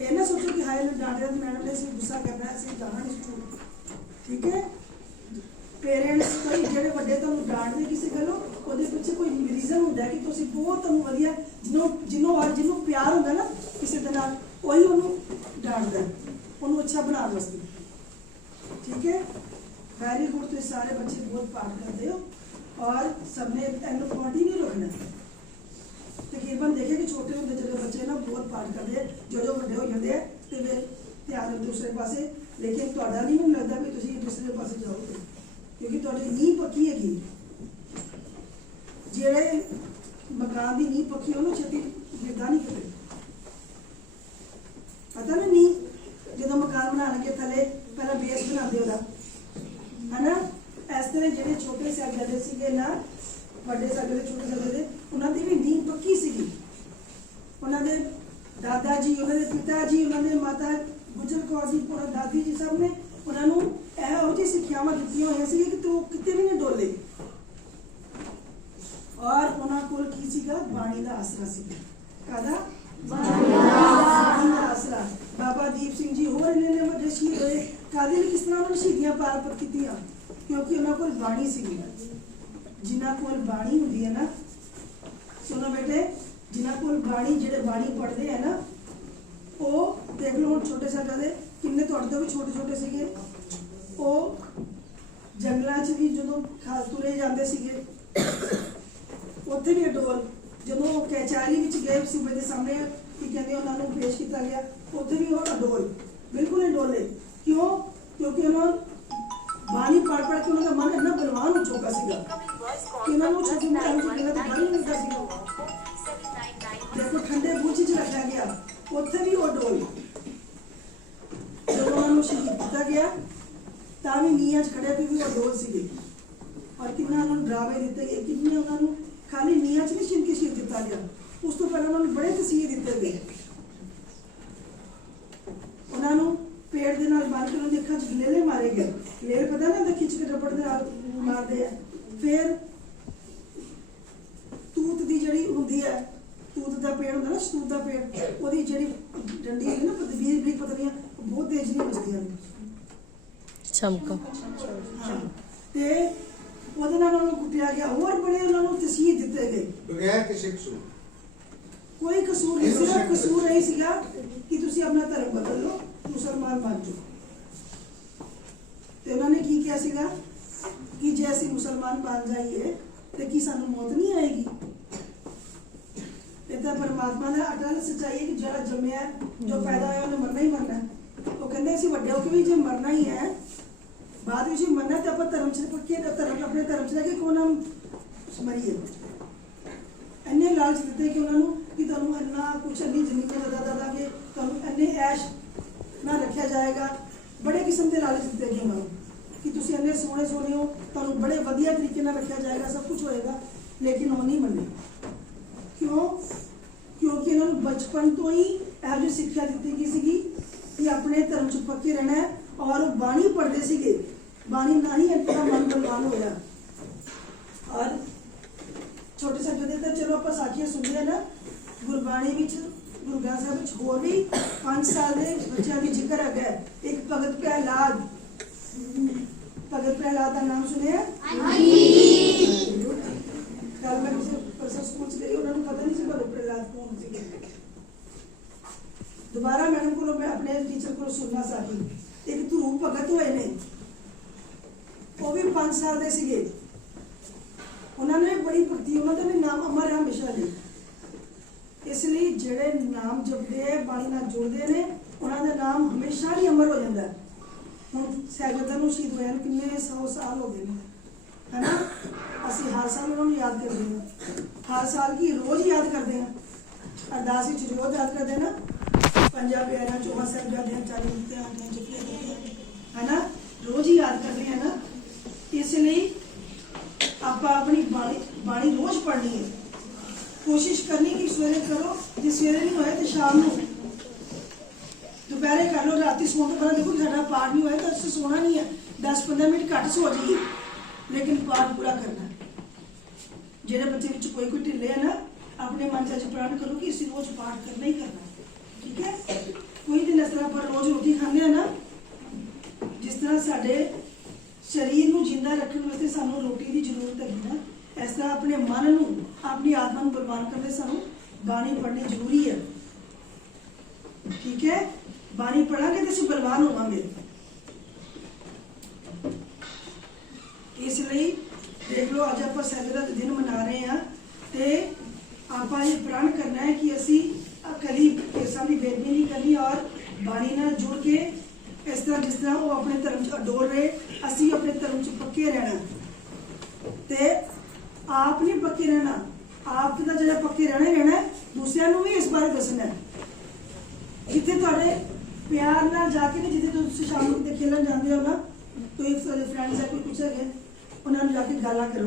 ਇਹ ਨਾ ਸੋਚੋ ਕਿ ਹਾਏ ਨਾ ਡਾਂਟਿਆ ਤੇ ਮੈਡਮ ਨੇ ਅਸੀਂ ਗੁੱਸਾ ਕਰਨਾ, ਅਸੀਂ ਜਾਣਾ ਨਹੀਂ ਸਕੂਲ, ਠੀਕ ਹੈ। ਪੇਰੈਂਟਸ ਕੋਈ ਜਿਹੜੇ ਵੱਡੇ ਤੁਹਾਨੂੰ ਡਾਂਟਦੇ ਕਿਸੇ ਗੱਲੋਂ, ਉਹਦੇ ਪਿੱਛੇ ਕੋਈ ਰੀਜ਼ਨ ਹੁੰਦਾ ਕਿ ਤੁਸੀਂ ਬਹੁਤ ਤੁਹਾਨੂੰ ਵਧੀਆ ਜਿਹਨੂੰ ਪਿਆਰ ਹੁੰਦਾ ਨਾ ਕਿਸੇ ਦੇ ਨਾਲ, ਉਹੀ ਉਹਨੂੰ ਡਾਂਟਦਾ, ਉਹਨੂੰ ਅੱਛਾ ਬਣਾਉਣ ਵਾਸਤੇ, ਠੀਕ ਹੈ। Very good. ਤੁਸੀਂ ਸਾਰੇ ਬੱਚੇ ਬਹੁਤ ਪਾਠ ਕਰਦੇ ਹੋ ਔਰ ਸਭ ਨੇ ਇਹਨੂੰ ਕੰਟੀਨਿਊ ਰੱਖਣਾ। ਤਕਰੀਬਨ ਦੇਖੇ ਕਿ ਛੋਟੇ ਹੁੰਦੇ ਜਿਹੜੇ ਬੱਚੇ ਨਾ ਬਹੁਤ ਪਾਠ ਕਰਦੇ ਆ, ਜੋ ਵੱਡੇ ਹੋ ਜਾਂਦੇ ਆ ਤੇ ਵੇ ਧਿਆਨ ਦੂਸਰੇ ਪਾਸੇ, ਲੇਕਿਨ ਤੁਹਾਡਾ ਨਹੀਂ ਮੈਨੂੰ ਲੱਗਦਾ ਵੀ ਤੁਸੀਂ ਦੂਸਰੇ ਪਾਸੇ ਜਾਓਗੇ ਕਿਉਂਕਿ ਤੁਹਾਡੀ ਨੀਂਹ ਪੱਕੀ ਹੈਗੀ। ਜਿਹੜੇ ਮਕਾਨ ਦੀ ਨੀਂਹ ਪੱਕੀ ਉਹਨੂੰ ਛੇਤੀ ਗਿਰਦਾ ਨਹੀਂ ਕਿਤੇ, ਪਤਾ ਨਾ। ਨੀਂਹ ਜਦੋਂ ਮਕਾਨ ਬਣਾਉਣ ਲੱਗੇ ਥੱਲੇ ਪਹਿਲਾਂ ਬੇਸ ਬਣਾਉਂਦੇ ਉਹਦਾ, ਹਨਾ। ਇਸ ਤਰ੍ਹਾਂ ਜਿਹੜੇ ਛੋਟੇ ਸਾਹਿਬਜ਼ਾਦੇ ਸੀਗੇ ਨਾ, ਵੱਡੇ ਸਾਹਿਬਜ਼ਾਦੇ ਛੋਟੇ ਸਾਹਿਬਜ਼ਾਦੇ, ਉਹਨਾਂ ਦੀ ਵੀ ਨੀਂਹ ਪੱਕੀ ਸੀਗੀ। ਉਹਨਾਂ ਦੇ ਦਾਦਾ ਜੀ, ਉਹਨਾਂ ਦੇ ਪਿਤਾ ਜੀ, ਉਹਨਾਂ ਦੇ ਮਾਤਾ ਗੁਜਰ ਕੌਰ ਜੀ, ਪੂਰਾ ਦਾਦੀ ਜੀ, ਸਭ ਨੇ ਉਹਨਾਂ ਨੂੰ ਇਹੋ ਜਿਹੀ ਸਿੱਖਿਆਵਾਂ ਦਿੱਤੀਆਂ ਹੋਈਆਂ ਸੀ ਕਿ ਤੂੰ ਕਿਤੇ ਵੀ ਨਹੀਂ ਡੋਲੇ। ਔਰ ਉਹਨਾਂ ਕੋਲ ਕੀ ਸੀਗਾ? ਬਾਣੀ ਦਾ ਆਸਰਾ ਸੀਗਾ। ਕਾਹਦਾ? ਬਾਣੀ ਦਾ ਆਸਰਾ। ਬਾਬਾ ਦੀਪ ਸਿੰਘ ਜੀ ਹੋਰ ਇੰਨੇ ਵੱਡੇ ਸ਼ਹੀਦ ਹੋਏ, ਕਾਹਦੇ ਲਈ, ਕਿਸ ਤਰ੍ਹਾਂ ਉਹਨਾਂ ਨੇ ਸ਼ਹੀਦੀਆਂ ਪ੍ਰਾਪਤ ਕੀਤੀਆਂ? ਕਿਉਂਕਿ ਉਹਨਾਂ ਕੋਲ ਬਾਣੀ ਸੀਗੀ। ਜਿਨ੍ਹਾਂ ਕੋਲ ਬਾਣੀ ਹੁੰਦੀ ਹੈ ਨਾ, ਸੁਣੋ ਬੇਟੇ, ਜਿਨ੍ਹਾਂ ਕੋਲ ਬਾਣੀ, ਜਿਹੜੇ ਬਾਣੀ ਪੜ੍ਹਦੇ ਆ ਨਾ, ਉਹ ਦੇਖ ਲਓ ਹੁਣ ਛੋਟੇ ਸਾਹਿਬਜ਼ਾਦੇ ਕਿੰਨੇ ਤੁਹਾਡੇ ਤੋਂ ਵੀ ਛੋਟੇ ਛੋਟੇ ਸੀਗੇ। ਉਹ ਜੰਗਲਾਂ 'ਚ ਵੀ ਜਦੋਂ ਤੁਰੇ ਜਾਂਦੇ ਸੀਗੇ, ਉੱਥੇ ਵੀ ਅਡੋਲ, ਜਦੋਂ ਉਹ ਕਚਹਿਰੀ ਵਿੱਚ ਗਏ ਸੂਬੇ ਦੇ ਸਾਹਮਣੇ ਕੀ ਕਹਿੰਦੇ ਉਹਨਾਂ ਨੂੰ ਪੇਸ਼ ਕੀਤਾ ਗਿਆ, ਉੱਥੇ ਵੀ ਉਹ ਅਡੋਲ, ਬਿਲਕੁਲ ਅਡੋਲੇ। ਕਿਉਂ? ਕਿਉਂਕਿ ਉਹਨਾਂ ਬਾਣੀ ਪੜ੍ਹ ਕੇ ਉਹਨਾਂ ਦਾ ਮਨ ਇੰਨਾ ਬਲਵਾਨ ਹੋ ਚੁੱਕਾ ਸੀਗਾ ਕਿ ਉਹਨਾਂ ਨੂੰ ਛੋਟੀ ਮੋਟੀ ਗੱਲਾਂ ਤੋਂ ਡਰ ਹੀ ਨਹੀਂ ਹੁੰਦਾ ਸੀਗਾ। ਦੇਖੋ ਠੰਡੇ ਬੁਰਜ 'ਚ ਰੱਖਿਆ ਗਿਆ, ਉੱਥੇ ਵੀ ਉਹ ਅਡੋਲ। ਜਦੋਂ ਉਹਨਾਂ ਨੂੰ ਸ਼ਹੀਦ ਕੀਤਾ ਗਿਆ ਤਾਂ ਵੀ ਨੀਹਾਂ 'ਚ ਖੜੇ ਵੀ ਉਹ ਅਡੋਲ ਸੀਗੇ। ਔਰ ਕਿੰਨਾ ਉਹਨਾਂ ਨੂੰ ਡਰਾਵੇ ਦਿੱਤੇ ਗਏ, ਕਿੰਨੇ ਉਹਨਾਂ ਨੂੰ ਖਾਲੀ ਨੀਹਾਂ 'ਚ ਨਹੀਂ ਛਿਨ ਕੇ ਸ਼ਹੀਦ ਕੀਤਾ ਗਿਆ, ਉਸ ਤੋਂ ਪਹਿਲਾਂ ਉਹਨਾਂ ਨੂੰ ਬੜੇ ਤਸੀਹੇ ਦਿੱਤੇ ਗਏ। ਉਹਨਾਂ ਨੂੰ ਪੇੜ ਦੇ ਨਾਲ ਬੰਨ੍ਹ ਕੇ ਉਹਨਾਂ ਦੀ ਅੱਖਾਂ 'ਚ ਗਲੇਲੇ ਮਾਰੇ ਗਏ। ਗਲੇਲੇ ਪਤਾ ਨਾ ਤਾਂ ਖਿੱਚ ਕੇ ਰਬੜ ਦੇ ਨਾਲ ਮਾਰਦੇ ਆ। ਫਿਰ ਤੂਤ ਦੀ ਜਿਹੜੀ ਹੁੰਦੀ ਹੈ, ਤੂਤ ਦਾ ਪੇੜ ਹੁੰਦਾ ਨਾ, ਸ਼ਤੂਤ ਦਾ ਪੇੜ, ਉਹਦੀ ਜਿਹੜੀ ਡੰਡੀ ਹੁੰਦੀ ਨਾ, ਬਰੀਕ ਪਤਲੀਆਂ, ਬਹੁਤ ਤੇਜ਼ ਨਹੀਂ ਵੱਜਦੀਆਂ ਨੇ, ਚਮਕਾ। ਤੇ ਉਹਦੇ ਨਾਲ ਉਹਨਾਂ ਨੂੰ ਕੁੱਟਿਆ ਗਿਆ। ਹੋਰ ਬੜੇ ਉਹਨਾਂ ਨੂੰ ਤਸੀਹੇ ਦਿੱਤੇ ਗਏ ਬਗੈਰ ਕਿਸੇ ਕਸੂਰ। ਕੋਈ ਕਸੂਰ ਨਹੀਂ ਸੀਗਾ। ਕਸੂਰ ਇਹ ਸੀਗਾ ਕਿ ਤੁਸੀਂ ਆਪਣਾ ਧਰਮ ਬਦਲ ਲਓ, ਮੁਸਲਮਾਨ ਬਣ ਜਾਓ। ਤੇ ਉਹਨਾਂ ਨੇ ਕੀ ਕਿਹਾ ਸੀਗਾ ਕਿ ਜੇ ਅਸੀਂ ਮੁਸਲਮਾਨ ਬਣ ਜਾਈਏ ਤੇ ਕੀ ਸਾਨੂੰ ਮੌਤ ਨਹੀਂ ਆਏਗੀ? ਇਹ ਤਾਂ ਪਰਮਾਤਮਾ ਦਾ ਅਟਲ ਸੱਚਾਈ ਹੈ ਕਿ ਜਿਹੜਾ ਜੰਮਿਆ, ਜੋ ਪੈਦਾ ਹੋਇਆ, ਉਹਨੇ ਮਰਨਾ ਹੀ ਮਰਨਾ। ਉਹ ਕਹਿੰਦੇ ਅਸੀਂ ਵੱਡੇ ਹੋ ਕੇ ਵੀ ਜੇ ਮਰਨਾ ਹੀ ਹੈ, ਬਾਅਦ ਵਿੱਚ ਮਰਨਾ, ਤੇ ਆਪਾਂ ਧਰਮ 'ਚ ਪੱਕੇ ਆਪਣੇ ਧਰਮ 'ਚ ਰਹਿ ਕੇ ਕਿਉਂ ਨਾ ਮਰੀਏ। ਇੰਨੇ ਲਾਲਚ ਦਿੱਤੇ ਕਿ ਉਹਨਾਂ ਨੂੰ ਕਿ ਤੁਹਾਨੂੰ ਇੰਨਾ ਕੁਛ ਇੰਨੀ ਜ਼ਿੰਦਗੀ ਦਾ ਕਿ ਤੁਹਾਨੂੰ ਇੰਨੇ ਐਸ਼ ਨਾ ਰੱਖਿਆ ਜਾਏਗਾ। ਬੜੇ ਕਿਸਮ ਦੇ ਲਾਲਚ ਦਿੱਤੇ ਗਏ ਉਹਨਾਂ ਨੂੰ ਕਿ ਤੁਸੀਂ ਇੰਨੇ ਸੋਹਣੇ ਸੋਹਣੇ ਹੋ, ਤੁਹਾਨੂੰ ਬੜੇ ਵਧੀਆ ਤਰੀਕੇ ਨਾਲ ਰੱਖਿਆ ਜਾਏਗਾ, ਸਭ ਕੁਝ ਹੋਏਗਾ। ਲੇਕਿਨ ਉਹ ਨਹੀਂ ਮੰਨੇ। ਕਿਉਂ? ਕਿਉਂਕਿ ਇਹਨਾਂ ਨੂੰ ਬਚਪਨ ਤੋਂ ਹੀ ਇਹੋ ਜਿਹੀ ਸਿੱਖਿਆ ਦਿੱਤੀ ਗਈ ਸੀਗੀ कि अपने धर्म च पक्के रहना है और बाणी पढ़ते सीगे बाणी ना ही अपना मन बलवान होया। और छोटे साहब तो चलो आप साखियां सुनते हैं ना गुरबाणी विच गुरु ग्रंथ साहिब विच होर भी 5 साल के बच्चों की जिक्र है। एक भगत प्रहलाद का नाम सुने? कल मैं किसी परसों स्कूल से गई उन्होंने पता नहीं सी भगत प्रहलाद कौन सी। दोबारा मैडम को मैं अपने टीचर को सुनना चाहती। एक ध्रुव भगत हुए ने वो भी 5 साल के सीगे। उन्होंने बड़ी भक्ति उन्होंने भी नाम अमर है हमेशा लिए। इसलिए जेड़े नाम जपते हैं बाणी नाल जुड़ते हैं उन्होंने नाम हमेशा ही अमर हो जाता है। हुण सैयदता नूं शहीद होया किन्ने 100 साल हो गए है ना। असीं हर साल उन्होंने याद करते हैं, हर साल की रोज़ याद करते हैं, अरदास विच रोज़ याद करते हैं ना। 50 प्यारियां 14 साहिबजादियां 40 मुक्तियां जपियां है ना, रोज़ ही याद करते हैं ना। इसलिए आप अपनी बाणी रोज़ पढ़नी है। कोशिश करनी कि सवेरे करो, जो सवेरे नहीं होया तो शाम को दोपहरे कर लो, रात सोने तो पहले देखो साਡਾ पाठ नहीं होया तो उससे सोना नहीं है। 10-15 मिनट घट सो जाइए लेकिन पाठ पूरा करना है। जेडे बच्चे कोई ढिले है ना अपने मन से प्रण करो कि इसी रोज पाठ करना ही करना, ठीक है। कोई दिन इस तरह पर रोज रोटी खाने ना जिस तरह साडे शरीर को जिंदा रखने वास्ते सानू रोटी की जरूरत है ना, इस तरह अपने मन को अपनी आत्मा को बलवान करने सानू बाणी पढ़नी जरूरी है, ठीक है। बाणी पढ़ांगे तो असीं बलवान होवांगे। इसलिए देख लो अज आप सैयदता का दिन मना रहे हैं तो आप ये प्रण करना है कि असी कभी केसां की बेदबी नहीं करनी और बाणी नाल जुड़ के इस तरह जिस तरह वो अपने धर्म च अडोल रहे असी अपने धर्म च पक्के रहना। ते आप नहीं पक्के रहना, आप तो जो पक्के रहना ही रहना है, दूसरों को भी इस बारे दसना है। जिथे तुहाडे प्यार नाल जाके ना जिथे तुसीं शाम को किते खेलन जाते हो ना, कोई फ्रेंड्स है कोई कुछ है उन्होंने जाके गल्लां करो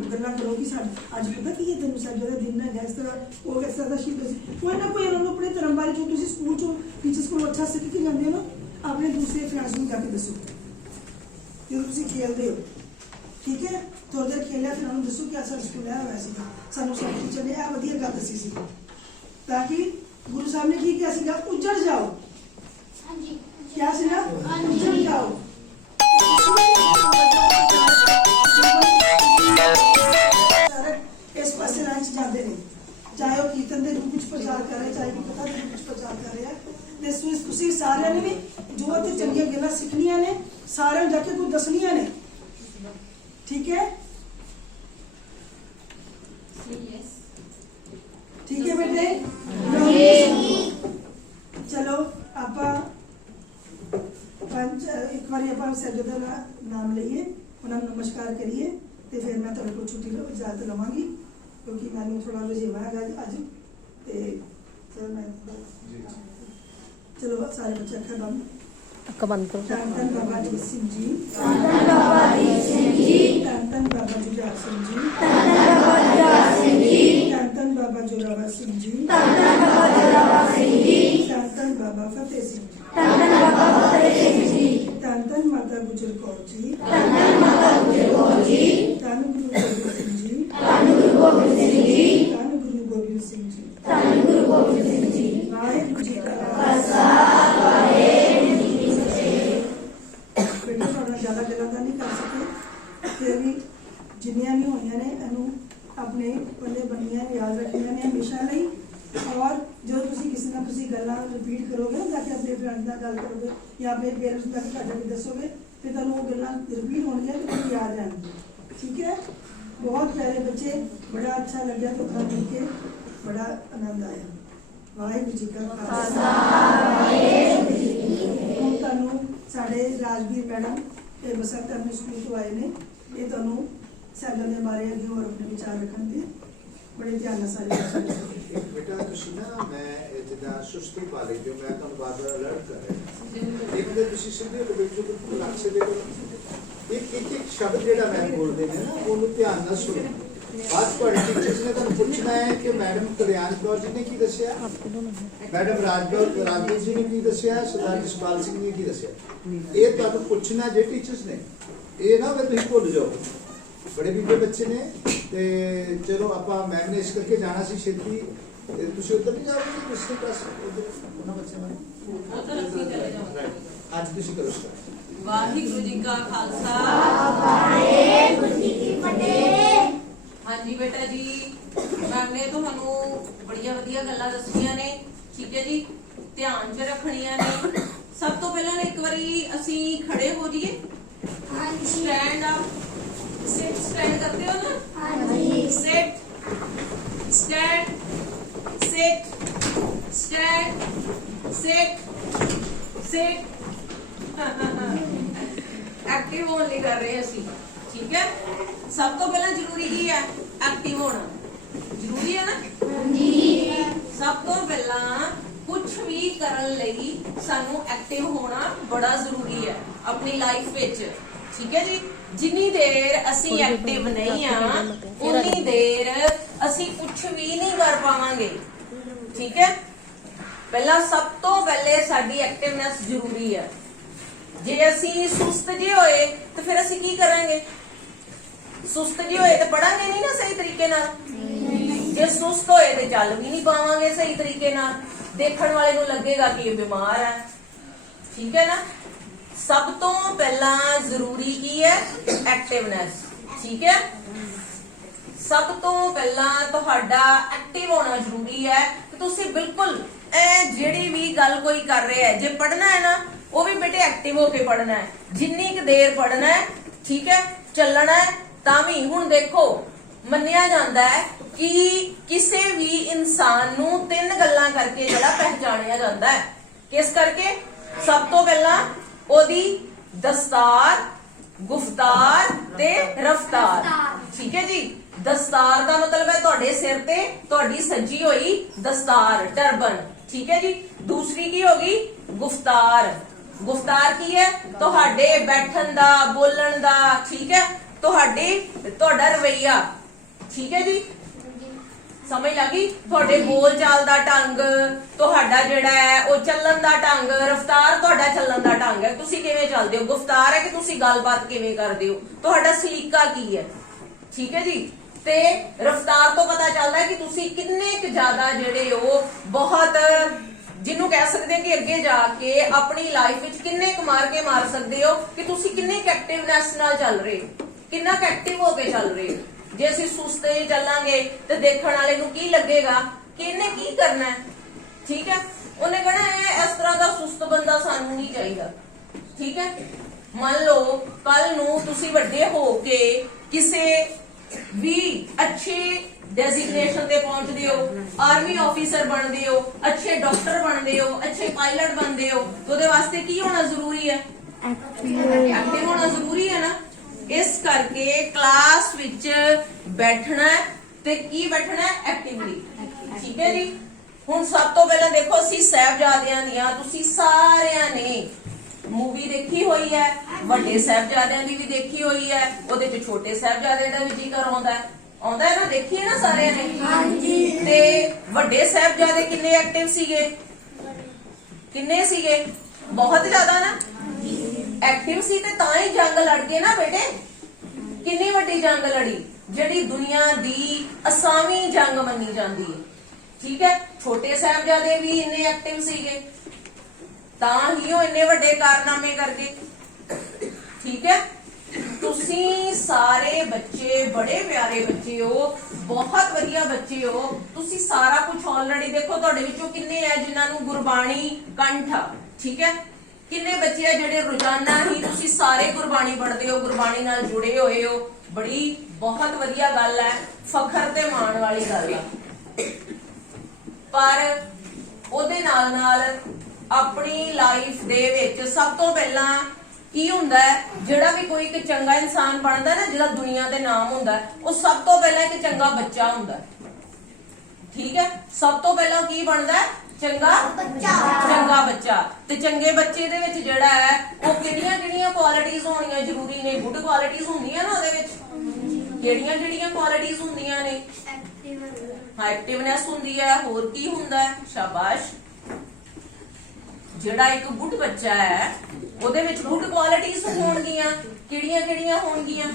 कि अज पता की है तेन सैयदता दिन है इस तरह वो इस तरह का शहीद कोई ना कोई उन्होंने अपने धर्म बारे जो तुसीं स्कूल चो टीचर्स को अच्छा सीख के जाते हो ना, अपने दूसरे फ्रेंड्स को जाके दसो जो तुसीं खेलते हो, ठीक है। थोड़ी देर खेलिया फिर उन्होंने दसो कि असा स्कूल है वैसे सानू साडे टीचर ने यह वधिया गल दसी सी ताकि गुरु साहब ने की किया सीगा उजड़ जाओ। क्या सी ना उजड़ जाओ। इस पासे लाइन च जाते हैं चाहे वो कीर्तन के रूप में प्रचार कर रहे चाहे कथा के रूप में प्रचार कर रहे हैं। तुसीं सारिਆਂ ने भी जो ते चंगियां गल्लां सिखनियां ने सारिਆਂ जाके कोई दसनियां ने, ठीक है। ठीक है बेटे चलो आप एक बार आप सैयदता का नाम लीए उन्होंने नमस्कार करिए तो फिर मैं थोड़े को छुट्टी इजाजत लवांगी क्योंकि मैंने थोड़ा रजेवा है अज तो मैं चलो सारे बच्चे अखर बंद करो। धन धन बाबा जी सिंह जी, धन धन बाबा जी सिंह जी, धन धन बाबा जुझार सिंह जी, धन धन बाबा जुझार सिंह जी, धन धन बाबा जोरावर सिंह जी, धन धन बाबा जोरावर सिंह जी, धन धन बाबा फतेह सिंह जी, धन धन बाबा फतेह सिंह जी, धन धन माता गुजर कौर जी, धन धन माता गुजर कौर जी, धन गुरु गोबिंद सिंह जी, धन गुरु गोबिंद सिंह जी, धन गुरु गोबिंद सिंह जी, धन गुरु गोबिंद सिंह जी। वाहिगुरू जी का खालसा वाहिगुरू जी की फतेह। बेटा थोड़ा ज़्यादा गल्लां नहीं कर सके फिर भी जिन्नियां भी होईयां ने इहनूं अपने पल्ले बनियां याद रखनियां ने हमेशा लई। और जो तुसीं किसी ना किसी गल्लां रिपीट करोगे ना जाके अपने फ्रेंड नाल गल करोगे या अपने पेरेंट्स तक जाके दसोगे फिर तुहानूं वो गल्लां रिपीट होणगियां ते तुहानूं याद रहणगियां, ठीक है। बहुत प्यारे बच्चे, बड़ा अच्छा लगा तुहानूं मिल के, बड़ा आनंद आया। वाहिगुरू जी का खालसा वाहिगुरू जी की फतेह। हुण तुहानूं साडे राजवीर मैडम ये बसंत अपने स्कूल तो आए ने, ये तुहानूं सैयदता के बारे अगे और अपने विचार रखणगे बड़े ध्यान नाल सारे बच्चे। बेटा तुसीं ना मैं जिदा सुस्ती पा रही हो मैं तुहानूं बार-बार अलर्ट कर रहा एक तो तुसीं सीधे बच्चों को लक्ष्य दे एक शब्द जिहड़ा मैं बोलदे ने ना ਉਹਨੂੰ ध्यान ਨਾਲ सुनो ਬਾਅਦ ਤੁਹਾਡੇ ਟੀਚਰਸ ਨੇ ਤੁਹਾਨੂੰ ਪੁੱਛਣਾ ਹੈ ਕਿ ਮੈਡਮ ਕਲਿਆਣ ਕੌਰ ਜੀ ਨੇ ਕੀ ਦੱਸਿਆ, ਮੈਡਮ ਰਾਜਵੀਰ ਜੀ ਨੇ ਕੀ ਦੱਸਿਆ, ਸਰਦਾਰ ਜਸਪਾਲ ਸਿੰਘ ਨੇ ਕੀ ਦੱਸਿਆ। ਇਹ ਤੁਹਾਨੂੰ ਪੁੱਛਣਾ ਜੇ ਟੀਚਰਸ ਨੇ, ਇਹ ਨਾ ਫਿਰ ਤੁਸੀਂ ਭੁੱਲ ਜਾਓ। ਬੜੇ ਬੀਬੇ ਬੱਚੇ ਨੇ ਤੇ ਚਲੋ ਆਪਾਂ ਮੈਮ ਨੇ ਇਸ ਕਰਕੇ ਜਾਣਾ ਸੀ ਛੇਤੀ, ਤੇ ਤੁਸੀਂ ਉੱਧਰ ਨਹੀਂ ਜਾਓਗੇ ਦੂਸਰੀ ਕਲਾਸ ਉਹਨਾਂ ਬੱਚਿਆਂ ਨਾਲ ਉਧਰ ਅਸੀਂ ਚਲੇ ਜਾਵਾਂਗੇ। ਅੱਜ ਤੁਸੀਂ ਕਰੋ ਸਟਾਰਟ। ਵਾਹਿਗੁਰੂ ਜੀ ਕਾ ਖਾਲਸਾ ਵਾਹਿਗੁਰੂ ਜੀ ਕੀ ਫਤਿਹ। ਹਾਂਜੀ ਬੇਟਾ ਜੀ, ਮੈਮ ਨੇ ਤੁਹਾਨੂੰ ਬੜੀਆਂ ਵਧੀਆ ਗੱਲਾਂ ਦੱਸੀਆਂ ਨੇ, ਠੀਕ ਹੈ ਜੀ, ਧਿਆਨ 'ਚ ਰੱਖਣੀਆਂ ਨੇ। ਸਭ ਤੋਂ ਪਹਿਲਾਂ ਇੱਕ ਵਾਰੀ ਅਸੀਂ ਖੜੇ ਹੋ ਜਾਈਏ। ਹਾਂਜੀ ਸਟੈਂਡ ਅਪ, ਸਿਟ, ਸਟੈਂਡ ਕਰਦੇ ਹੋ ਨਾ, ਹਾਂਜੀ ਸਿਟ, ਸਟੈਂਡ, ਸਿਟ, ਸਟੈਂਡ, ਸਿਟ, ਸਿਟ। ਐਕਟਿਵ ਹੋਣ ਲਈ ਕਰ ਰਹੇ ਅਸੀਂ, ਠੀਕ ਹੈ। ਸਭ ਤੋਂ ਪਹਿਲਾਂ ਜ਼ਰੂਰੀ ਕੀ ਹੈ? ਐਕਟਿਵ ਹੋਣਾ ਜ਼ਰੂਰੀ ਹੈ ਨਾ। ਹਾਂਜੀ ਸਭ ਤੋਂ ਪਹਿਲਾਂ ਕੁਝ ਵੀ ਕਰਨ ਲਈ ਸਾਨੂੰ ਐਕਟਿਵ ਹੋਣਾ ਬੜਾ ਜ਼ਰੂਰੀ ਹੈ ਆਪਣੀ ਲਾਈਫ ਵਿੱਚ, ਠੀਕ ਹੈ ਜੀ। ਜਿੰਨੀ ਦੇਰ ਅਸੀਂ ਐਕਟਿਵ ਨਹੀਂ ਆ ਉਨੀ ਦੇਰ ਅਸੀਂ ਕੁਝ ਵੀ ਨਹੀਂ ਕਰ ਪਾਵਾਂਗੇ, ਠੀਕ ਹੈ। ਪਹਿਲਾਂ ਸਭ ਤੋਂ ਪਹਿਲੇ ਸਾਡੀ ਐਕਟਿਵਨੈਸ ਜ਼ਰੂਰੀ ਹੈ। ਜੇ ਅਸੀਂ ਸੁਸਤ ਜੇ ਹੋਏ ਤਾਂ ਫਿਰ ਅਸੀਂ ਕੀ ਕਰਾਂਗੇ? ਸੁਸਤ ਜੇ ਹੋਏ ਤਾਂ ਪੜਾਂਗੇ ਨਹੀਂ ਨਾ ਸਹੀ ਤਰੀਕੇ ਨਾਲ। ਜੇ ਸੁਸਤ ਹੋਏ ਤੇ ਚੱਲ ਵੀ ਨਹੀਂ ਪਾਵਾਂਗੇ ਸਹੀ ਤਰੀਕੇ ਨਾਲ, ਦੇਖਣ ਵਾਲੇ ਨੂੰ ਲੱਗੇਗਾ ਕਿ ਇਹ ਬਿਮਾਰ ਹੈ, ਠੀਕ ਹੈ ਨਾ। ਸਭ ਤੋਂ ਪਹਿਲਾਂ ਜ਼ਰੂਰੀ ਕੀ ਹੈ? ਐਕਟਿਵਨੈਸ, ਠੀਕ ਹੈ। ਸਭ ਤੋਂ ਪਹਿਲਾਂ ਤੁਹਾਡਾ ਐਕਟਿਵ ਹੋਣਾ ਜ਼ਰੂਰੀ ਹੈ ਕਿ ਤੁਸੀਂ ਬਿਲਕੁਲ ਜਿਹੜੀ ਵੀ ਗੱਲ ਕੋਈ ਕਰ ਰਿਹਾ ਹੈ, ਜੇ ਪੜ੍ਹਨਾ ਹੈ ਨਾ ਉਹ ਵੀ ਬੇਟੇ ਐਕਟਿਵ ਹੋ ਕੇ ਪੜ੍ਹਨਾ ਹੈ। ਜਿੰਨੀ ਕੁ ਦੇਰ ਪੜ੍ਹਨਾ ਹੈ, ਠੀਕ ਹੈ, ਚੱਲਣਾ ਹੈ ਤਾਂ ਵੀ। ਹੁਣ ਦੇਖੋ, ਮੰਨਿਆ ਜਾਂਦਾ ਹੈ ਕਿ ਕਿਸੇ ਵੀ ਇਨਸਾਨ ਨੂੰ 3 ਗੱਲਾਂ ਕਰਕੇ ਜਿਹੜਾ ਪਹਿਚਾਣਿਆ ਜਾਂਦਾ ਹੈ। ਕਿਸ ਕਰਕੇ? ਸਭ ਤੋਂ ਪਹਿਲਾਂ ਉਹਦੀ ਦਸਤਾਰ, ਗੁਫਤਾਰ ਤੇ ਰਫਤਾਰ, ਠੀਕ ਹੈ ਜੀ। ਦਸਤਾਰ ਦਾ ਮਤਲਬ ਹੈ ਤੁਹਾਡੇ ਸਿਰ ਤੇ ਤੁਹਾਡੀ ਸੱਜੀ ਹੋਈ ਦਸਤਾਰ, ਟਰਬਨ, ਠੀਕ ਹੈ ਜੀ। ਦੂਸਰੀ ਕੀ ਹੋਗੀ? ਗੁਫਤਾਰ। ਗੁਫਤਾਰ ਕੀ ਹੈ? ਤੁਹਾਡੇ ਬੈਠਣ ਦਾ, ਬੋਲਣ ਦਾ, ਠੀਕ ਹੈ, ਤੁਹਾਡਾ ਰਵੱਈਆ, ਠੀਕ ਹੈ ਜੀ। ਸਮਝ ਲੱਗੀ? ਤੁਹਾਡੇ ਬੋਲ ਚਾਲ ਦਾ ਢੰਗ, ਤੁਹਾਡਾ ਜਿਹੜਾ ਹੈ ਉਹ ਚੱਲਣ ਦਾ ਢੰਗ, ਰਫਤਾਰ ਤੁਹਾਡਾ ਚੱਲਣ ਦਾ ਢੰਗ ਹੈ, ਤੁਸੀਂ ਕਿਵੇਂ ਚੱਲਦੇ ਹੋ। ਗੁਫਤਾਰ ਹੈ ਕਿ ਤੁਸੀਂ ਗੱਲਬਾਤ ਕਿਵੇਂ ਕਰਦੇ ਹੋ, ਤੁਹਾਡਾ ਸਲੀਕਾ ਕੀ ਹੈ, ਠੀਕ ਹੈ ਜੀ। ਤੇ ਰਫਤਾਰ ਤੋਂ ਪਤਾ ਚੱਲਦਾ ਹੈ ਕਿ ਤੁਸੀਂ ਕਿੰਨੇ ਕੁ ਜ਼ਿਆਦਾ ਜਿਹੜੇ ਹੋ ਬਹੁਤ, ਜਿਹਨੂੰ ਕਹਿ ਸਕਦੇ ਕਿ ਅੱਗੇ ਜਾ ਕੇ ਆਪਣੀ ਲਾਈਫ ਵਿੱਚ ਕਿੰਨੇ ਕੁ ਮਾਰ ਸਕਦੇ ਹੋ, ਕਿ ਤੁਸੀਂ ਕਿੰਨੇ ਕੁ ਐਕਟਿਵਨੈਸ ਨਾਲ ਚੱਲ ਰਹੇ ਹੋ, ਕਿੰਨਾ ਕੁ ਐਕਟਿਵ ਹੋ ਕੇ ਚੱਲ ਰਹੇ ਹੋ। ਜੇ ਅਸੀਂ ਸੁਸਤ ਚੱਲਾਂਗੇ ਤੇ ਦੇਖਣ ਵਾਲੇ ਨੂੰ ਕੀ ਲੱਗੇਗਾ ਕਿ ਇਹਨੇ ਕੀ ਕਰਨਾ ਹੈ, ਠੀਕ ਹੈ। ਉਹਨੇ ਕਹਿਣਾ ਇਸ ਤਰ੍ਹਾਂ ਦਾ ਸੁਸਤ ਬੰਦਾ ਸਾਨੂੰ ਨਹੀਂ ਚਾਹੀਦਾ, ਠੀਕ ਹੈ। ਮੰਨ ਲਓ ਕੱਲ ਨੂੰ ਤੁਸੀਂ ਵੱਡੇ ਹੋ ਕੇ ਕਿਸੇ ਵੀ ਅੱਛੇ ਡੈਜ਼ਿਗਨੇਸ਼ਨ ਤੇ ਪਹੁੰਚਦੇ ਹੋ, ਆਰਮੀ ਆਫੀਸਰ ਬਣਦੇ ਹੋ, ਅੱਛੇ ਡਾਕਟਰ ਬਣਦੇ ਹੋ, ਅੱਛੇ ਪਾਇਲਟ ਬਣਦੇ ਹੋ, ਉਹਦੇ ਵਾਸਤੇ ਕੀ ਹੋਣਾ ਜ਼ਰੂਰੀ ਹੈ? ਐਕਟਿਵ ਹੋਣਾ ਜ਼ਰੂਰੀ ਹੈ ਨਾ। ਇਸ ਕਰਕੇ ਕਲਾਸ ਵਿੱਚ ਬੈਠਣਾ ਤੇ ਕੀ ਬੈਠਣਾ? ਐਕਟਿਵਲੀ, ਠੀਕ ਹੈ ਜੀ। ਹੁਣ ਸਭ ਤੋਂ ਪਹਿਲਾਂ ਦੇਖੋ, ਅਸੀਂ ਸਾਹਿਬਜ਼ਾਦਿਆਂ ਦੀਆਂ ਤੁਸੀਂ ਸਾਰਿਆਂ ਨੇ ਮੂਵੀ ਦੇਖੀ ਹੋਈ ਹੈ, ਵੱਡੇ ਸਾਹਿਬਜ਼ਾਦਿਆਂ ਦੀ ਵੀ ਦੇਖੀ ਹੋਈ ਹੈ, ਉਹਦੇ ਚ ਛੋਟੇ ਸਾਹਿਬਜ਼ਾਦੇ ਦਾ ਵੀ ਜ਼ਿਕਰ ਆਉਂਦਾ ਹੈ ਨਾ, ਦੇਖੀਏ ਨਾ ਸਾਰਿਆਂ ਨੇ। ਹਾਂਜੀ। ਤੇ ਵੱਡੇ ਸਾਹਿਬਜ਼ਾਦੇ ਕਿੰਨੇ ਐਕਟਿਵ ਸੀਗੇ? ਕਿੰਨੇ ਸੀਗੇ? ਬਹੁਤ ਜ਼ਿਆਦਾ ਨਾ। ਐਕਟਿਵ ਸੀ ਤੇ ਤਾਂ ਹੀ ਜੰਗ ਲੜ ਗਏ ਨਾ ਬੇਟੇ। ਕਿੰਨੀ ਵੱਡੀ ਜੰਗ ਲੜੀ, ਜਿਹੜੀ ਦੁਨੀਆ ਦੀ ਅਸਾਵੀਂ ਜੰਗ ਮੰਨੀ ਜਾਂਦੀ ਹੈ, ਠੀਕ ਹੈ। ਛੋਟੇ ਸਾਹਿਬਜ਼ਾਦੇ ਵੀ ਇੰਨੇ ਐਕਟਿਵ ਸੀਗੇ ਤਾਂ ਹੀ ਉਹ ਇੰਨੇ ਵੱਡੇ ਕਾਰਨਾਮੇ ਕਰਕੇ, ਠੀਕ ਹੈ। ਤੁਸੀਂ ਸਾਰੇ ਬੱਚੇ ਬੜੇ ਪਿਆਰੇ ਬੱਚੇ ਹੋ, ਬਹੁਤ ਵਧੀਆ ਬੱਚੇ ਹੋ। ਤੁਸੀਂ ਸਾਰਾ ਕੁਝ ਆਲਰੇਡੀ ਦੇਖੋ, ਤੁਹਾਡੇ ਵਿੱਚੋਂ ਕਿੰਨੇ ਹੈ ਜਿਨ੍ਹਾਂ ਨੂੰ ਗੁਰਬਾਣੀ ਕੰਠ ਆ, ਠੀਕ ਹੈ। ਕਿੰਨੇ ਬੱਚੇ ਆ ਜਿਹੜੇ ਰੋਜ਼ਾਨਾ ਹੀ ਤੁਸੀਂ ਸਾਰੇ ਗੁਰਬਾਣੀ ਪੜ੍ਹਦੇ ਹੋ, ਗੁਰਬਾਣੀ ਨਾਲ ਜੁੜੇ ਹੋਏ ਹੋ। ਬੜੀ ਬਹੁਤ ਵਧੀਆ ਗੱਲ ਹੈ, ਫਖਰ ਤੇ ਮਾਣ ਵਾਲੀ ਗੱਲ ਆ। ਪਰ ਉਹਦੇ ਨਾਲ ਆਪਣੀ ਲਾਈਫ ਦੇ ਵਿੱਚ ਸਭ ਤੋਂ ਪਹਿਲਾਂ ਕੀ ਹੁੰਦਾ ਹੈ? ਜਿਹੜਾ ਵੀ ਕੋਈ ਇੱਕ ਚੰਗਾ ਇਨਸਾਨ ਬਣਦਾ ਨਾ, ਜਿਹਦਾ ਦੁਨੀਆ ਤੇ ਨਾਮ ਹੁੰਦਾ, ਉਹ ਸਭ ਤੋਂ ਪਹਿਲਾਂ ਇੱਕ ਚੰਗਾ ਬੱਚਾ ਹੁੰਦਾ, ਠੀਕ ਹੈ। ਸਭ ਤੋਂ ਪਹਿਲਾਂ ਕੀ ਬਣਦਾ? ਚੰਗਾ ਬੱਚਾ। ਤੇ ਚੰਗੇ ਬੱਚੇ ਦੇ ਵਿੱਚ ਜਿਹੜਾ ਹੈ ਉਹ ਕਿਹੜੀਆਂ ਕੁਆਲਿਟੀਆਂ ਹੋਣੀਆਂ ਜ਼ਰੂਰੀ ਨੇ? ਗੁੱਡ ਕੁਆਲਿਟੀਆਂ ਹੁੰਦੀਆਂ ਨਾ ਉਹਦੇ ਵਿੱਚ, ਕਿਹੜੀਆਂ ਕੁਆਲਿਟੀਆਂ ਹੁੰਦੀਆਂ ਨੇ? ਹਾਂ, ਐਕਟਿਵਨੈਸ ਹੁੰਦੀ ਹੈ। ਹੋਰ ਕੀ ਹੁੰਦਾ ਹੈ? ਸ਼ਾਬਾਸ਼। ਜਿਹੜਾ ਇੱਕ ਗੁੱਡ ਬੱਚਾ ਹੈ ਉਹਦੇ ਵਿੱਚ ਗੁੱਡ ਕੁਆਲਿਟੀਆਂ ਹੋਣਗੀਆਂ। ਕਿਹੜੀਆਂ ਹੋਣਗੀਆਂ?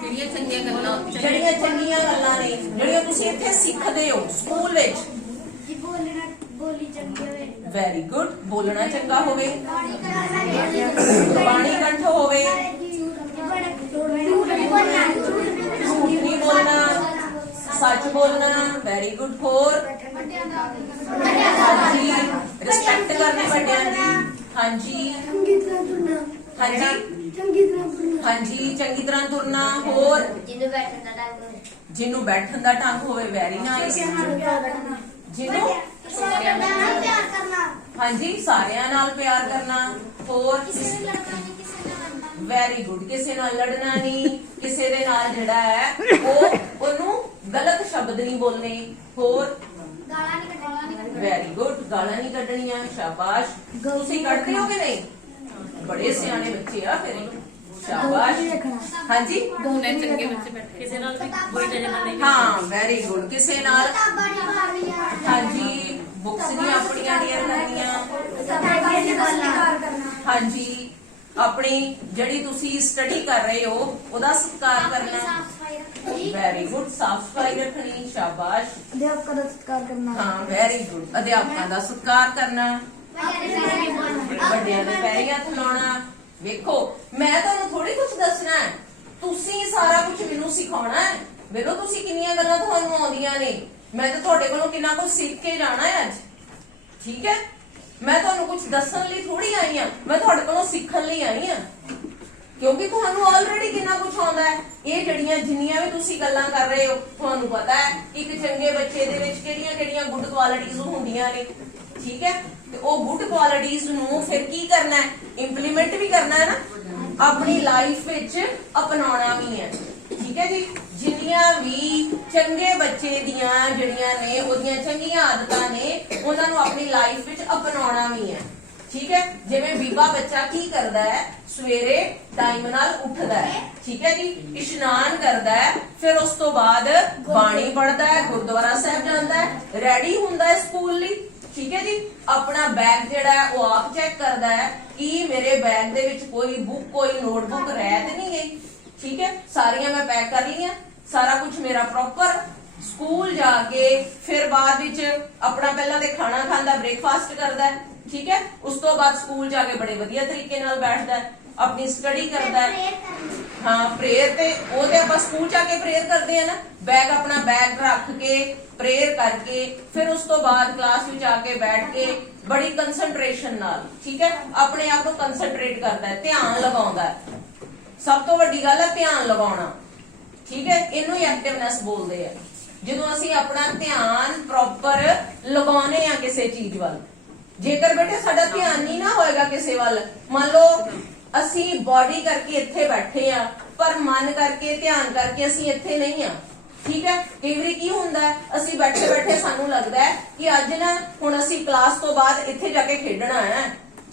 ਜਿਹੜੀਆਂ ਚੰਗੀਆਂ ਗੱਲਾਂ ਜਿਹੜੀਆਂ ਚੰਗੀਆਂ ਗੱਲਾਂ ਨੇ, ਜਿਹੜੀਆਂ ਤੁਸੀਂ ਇੱਥੇ ਸਿੱਖਦੇ ਹੋ ਸਕੂਲ ਵਿੱਚ। ਬੋਲੀ ਚੰਗੀ ਹੋਵੇ, ਵੈਰੀ ਗੁੱਡ। ਬੋਲਣਾ ਚੰਗਾ ਹੋਵੇ, ਬਾਣੀ ਕੰਠ ਹੋਵੇ, ਝੂਠ ਨਹੀਂ ਬੋਲਣਾ, ਝੂਠ ਨਹੀਂ ਬੋਲਣਾ, ਸੱਚ ਬੋਲਣਾ। Very good. ਹੋਰ? ਹਾਂਜੀ, ਰਿਸਪੈਕਟ ਕਰਨੀ ਵੱਡਿਆਂ ਦੀ। ਹਾਂਜੀ ਚੰਗੀ ਤਰ੍ਹਾਂ ਤੁਰਨਾ, ਹਾਂਜੀ ਚੰਗੀ ਤਰ੍ਹਾਂ ਤੁਰਨਾ, ਹਾਂਜੀ, ਚੰਗੀ ਤਰ੍ਹਾਂ ਤੁਰਨਾ। ਹੋਰ? ਜਿਹਨੂੰ ਬੈਠਣ ਦਾ ਢੰਗ ਹੋਵੇ, ਜਿਹਨੂੰ ਬੈਠਣ ਦਾ ਢੰਗ ਹੋਵੇ। Very nice. ਜਿਹਨੂੰ ਪਿਆਰ ਕਰਨਾ, ਹਾਂਜੀ, ਸਾਰਿਆਂ ਨਾਲ ਪਿਆਰ ਕਰਨਾ। ਹੋਰ? ਕਿਸੇ ਨੂੰ ਲੜਨਾ ਨਹੀਂ, ਕਿਸੇ ਨਾਲ ਲੜਨਾ, ਵੈਰੀ ਗੁੱਡ। ਕਿਸੇ ਨਾਲ ਲੜਨਾ ਨਹੀਂ, ਕਿਸੇ ਦੇ ਨਾਲ ਜਿਹੜਾ ਹੈ ਉਹਨੂੰ ਗਲਤ ਸ਼ਬਦ ਨਹੀਂ ਬੋਲਣੇ। ਹੋਰ? ਗਾਲਾਂ ਨਹੀਂ ਕੱਢਣੀਆਂ, ਵੈਰੀ ਗੁੱਡ। ਗਾਲਾਂ ਨਹੀਂ ਕੱਢਣੀਆਂ। ਸ਼ਾਬਾਸ਼। ਤੁਸੀਂ ਕੱਢਦੇ ਹੋ ਕਿ ਨਹੀਂ? ਬੜੇ ਸਿਆਣੇ ਬੱਚੇ ਆ ਫਿਰ ਇਹ। ਸ਼ਾਬਾਸ਼। ਹਾਂਜੀ ਦੋਨੇ ਚੰਗੇ ਬੱਚੇ ਬੈਠੇ ਕਿਸੇ ਨਾਲ ਵੀ ਬੁਰੀ ਨਜ਼ਰ ਨਾਲ ਨਹੀਂ ਹਾਂ, ਵੈਰੀ ਗੁੱਡ। ਕਿਸੇ ਨਾਲ ਕਿਤਾਬਾਂ ਨਹੀਂ ਮਾਰਨੀਆਂ, ਹਾਂਜੀ, ਬੁੱਕਸ ਨਹੀਂ ਆਪਣੀਆਂ ਡੀਅਰ ਕਰਨੀਆਂ। ਸਤਿਕਾਰ ਕਰਨਾ, ਹਾਂਜੀ, ਆਪਣੀ ਜਿਹੜੀ ਤੁਸੀਂ ਸਟੱਡੀ ਕਰ ਰਹੇ ਹੋ ਉਹਦਾ ਸਤਿਕਾਰ ਕਰਨਾ। ਸਾਫ ਸਫਾਈ ਰੱਖਣੀ, ਵੈਰੀ ਗੁੱਡ। ਸਾਫ ਸਫਾਈ ਰੱਖਣੀ। ਸ਼ਾਬਾਸ਼। ਅਧਿਆਪਕਾਂ ਦਾ ਸਤਿਕਾਰ ਕਰਨਾ, ਹਾਂ, ਵੈਰੀ ਗੁੱਡ। ਅਧਿਆਪਕਾਂ ਦਾ ਸਤਿਕਾਰ ਕਰਨਾ। ਵੱਡਿਆਂ ਦੇ ਪੈਰੀਂ ਹੱਥ ਲਾਉਣਾ। ਵੇਖੋ, ਮੈਂ ਤੁਹਾਨੂੰ ਥੋੜੀ ਕੁਝ ਦੱਸਣਾ ਹੈ, ਤੁਸੀਂ ਸਾਰਾ ਕੁਝ ਮੈਨੂੰ ਸਿਖਾਉਣਾ ਹੈ। ਵੇਖੋ ਤੁਸੀਂ ਕਿੰਨੀਆਂ ਗੱਲਾਂ ਤੁਹਾਨੂੰ ਆਉਂਦੀਆਂ ਨੇ। ਮੈਂ ਤਾਂ ਤੁਹਾਡੇ ਕੋਲੋਂ ਕਿੰਨਾ ਕੁਝ ਸਿੱਖ ਕੇ ਜਾਣਾ ਹੈ ਅੱਜ। ਠੀਕ ਹੈ, ਮੈਂ ਤੁਹਾਨੂੰ ਕੁਝ ਦੱਸਣ ਲਈ ਥੋੜੀ ਆਈ ਆ, ਮੈਂ ਤੁਹਾਡੇ ਕੋਲੋਂ ਸਿੱਖਣ ਲਈ ਆਈ ਆ। ਕਿਉਂਕਿ ਤੁਹਾਨੂੰ ਆਲਰੇਡੀ ਕਿੰਨਾ ਕੁਝ ਆਉਂਦਾ ਹੈ। ਇਹ ਜਿੰਨੀਆਂ ਵੀ ਤੁਸੀਂ ਗੱਲਾਂ ਕਰ ਰਹੇ ਹੋ, ਤੁਹਾਨੂੰ ਪਤਾ ਹੈ ਇੱਕ ਚੰਗੇ ਬੱਚੇ ਦੇ ਵਿੱਚ ਕਿਹੜੀਆਂ ਗੁੱਡ ਕੁਆਲਿਟੀਆਂ ਹੁੰਦੀਆਂ ਨੇ। ਠੀਕ ਹੈ, ਤੇ ਉਹ ਗੁੱਡ ਕੁਆਲਿਟੀਆਂ ਨੂੰ ਫਿਰ ਕੀ ਕਰਨਾ ਹੈ? ਇੰਪਲੀਮੈਂਟ ਵੀ ਕਰਨਾ ਹੈ ਨਾ, ਆਪਣੀ ਲਾਈਫ ਵਿੱਚ ਅਪਣਾਉਣਾ ਵੀ ਹੈ। ਠੀਕ ਹੈ ਜੀ। ਜਿੰਨੀਆਂ ਵੀ ਚੰਗੇ ਬੱਚੇ ਦੀਆਂ ਜਿਹੜੀਆਂ ਨੇ ਉਹਦੀਆਂ ਚੰਗੀਆਂ ਆਦਤਾਂ ਨੇ, ਉਹਨਾਂ ਨੂੰ ਆਪਣੀ ਲਾਈਫ ਵਿੱਚ ਅਪਣਾਉਣਾ ਵੀ ਹੈ। ਠੀਕ ਹੈ, ਜਿਵੇਂ ਬੀਬਾ ਬੱਚਾ ਕੀ ਕਰਦਾ ਹੈ? ਸਵੇਰੇ ਟਾਈਮ ਨਾਲ ਉੱਠਦਾ ਹੈ। ਠੀਕ ਹੈ ਜੀ, ਇਸ਼ਨਾਨ ਕਰਦਾ ਹੈ, ਫਿਰ ਉਸ ਤੋਂ ਬਾਅਦ ਬਾਣੀ ਪੜ੍ਹਦਾ ਹੈ, ਗੁਰਦੁਆਰਾ ਸਾਹਿਬ ਜਾਂਦਾ ਹੈ, ਰੈਡੀ ਹੁੰਦਾ ਹੈ ਸਕੂਲ ਲਈ। ਠੀਕ ਹੈ ਜੀ, ਆਪਣਾ ਬੈਗ ਜਿਹੜਾ ਹੈ ਉਹ ਆਪ ਚੈੱਕ ਕਰਦਾ ਹੈ ਕਿ ਮੇਰੇ ਬੈਗ ਦੇ ਵਿੱਚ ਕੋਈ ਬੁੱਕ, ਕੋਈ ਨੋਟਬੁੱਕ ਰਹਿ ਤੇ ਨਹੀਂ ਗਈ। ਠੀਕ ਹੈ, ਸਾਰੀਆਂ ਮੈਂ ਪੈਕ ਕਰ ਲਈਆਂ, ਸਾਰਾ ਕੁਝ ਮੇਰਾ ਪ੍ਰੋਪਰ। ਸਕੂਲ ਜਾ ਕੇ ਫਿਰ ਬਾਅਦ ਵਿੱਚ ਆਪਣਾ ਪਹਿਲਾਂ ਤੇ ਖਾਣਾ ਖਾਂਦਾ, ਬ੍ਰੇਕਫਾਸਟ ਕਰਦਾ ਹੈ। ਠੀਕ ਹੈ, ਉਸ ਤੋਂ ਬਾਅਦ ਸਕੂਲ ਜਾ ਕੇ ਬੜੇ ਵਧੀਆ ਤਰੀਕੇ ਨਾਲ ਬੈਠਦਾ ਹੈ, ਆਪਣੀ ਸਟੱਡੀ ਕਰਦਾ ਹੈ। ਹਾਂ, ਪ੍ਰੇਅਰ ਤੇ ਉਹ ਤੇ ਆਪਾਂ ਸਕੂਲ ਜਾ ਕੇ ਪ੍ਰੇਅਰ ਕਰਦੇ ਆ ਨਾ। ਆਪਣਾ ਬੈਗ ਰੱਖ ਕੇ ਪ੍ਰੇਅਰ ਕਰਕੇ ਫਿਰ ਉਸ ਤੋਂ ਬਾਅਦ ਕਲਾਸ ਵਿੱਚ ਆ ਕੇ ਬੈਠ ਕੇ ਬੜੀ ਕੰਸੰਟਰੇਸ਼ਨ ਨਾਲ, ਠੀਕ ਹੈ, ਆਪਣੇ ਆਪ ਨੂੰ ਕੰਸੰਟਰੇਟ ਕਰਦਾ ਹੈ, ਧਿਆਨ ਲਗਾਉਂਦਾ ਹੈ। ਸਭ ਤੋਂ ਵੱਡੀ ਗੱਲ ਹੈ ਧਿਆਨ ਲਗਾਉਣਾ। ਠੀਕ ਹੈ, ਇਹਨੂੰ ਹੀ ਐਕਟਿਵਨੈਸ ਬੋਲਦੇ ਆ। ਜਦੋਂ ਅਸੀਂ ਆਪਣਾ ਧਿਆਨ ਪ੍ਰੋਪਰ ਲਗਾਉਨੇ ਆ ਕਿਸੇ ਚੀਜ਼ ਵੱਲ। ਜੇਕਰ ਬੇਟੇ ਸਾਡਾ ਧਿਆਨ ਨਹੀਂ ਨਾ ਹੋਏਗਾ ਕਿਸੇ ਵੱਲ, ਮੰਨ ਲਓ ਅਸੀਂ ਬੋਡੀ ਕਰਕੇ ਇੱਥੇ ਬੈਠੇ ਆ ਪਰ ਮਨ ਕਰਕੇ, ਧਿਆਨ ਕਰਕੇ ਅਸੀਂ ਇੱਥੇ ਨਹੀਂ ਆ। ਠੀਕ ਹੈ, ਕਈ ਵਾਰੀ ਕੀ ਹੁੰਦਾ ਹੈ, ਅਸੀਂ ਬੈਠੇ ਬੈਠੇ ਸਾਨੂੰ ਲੱਗਦਾ ਹੈ ਕਿ ਅੱਜ ਨਾ ਹੁਣ ਅਸੀਂ ਕਲਾਸ ਤੋਂ ਬਾਅਦ ਇੱਥੇ ਜਾ ਕੇ ਖੇਡਣਾ ਹੈ।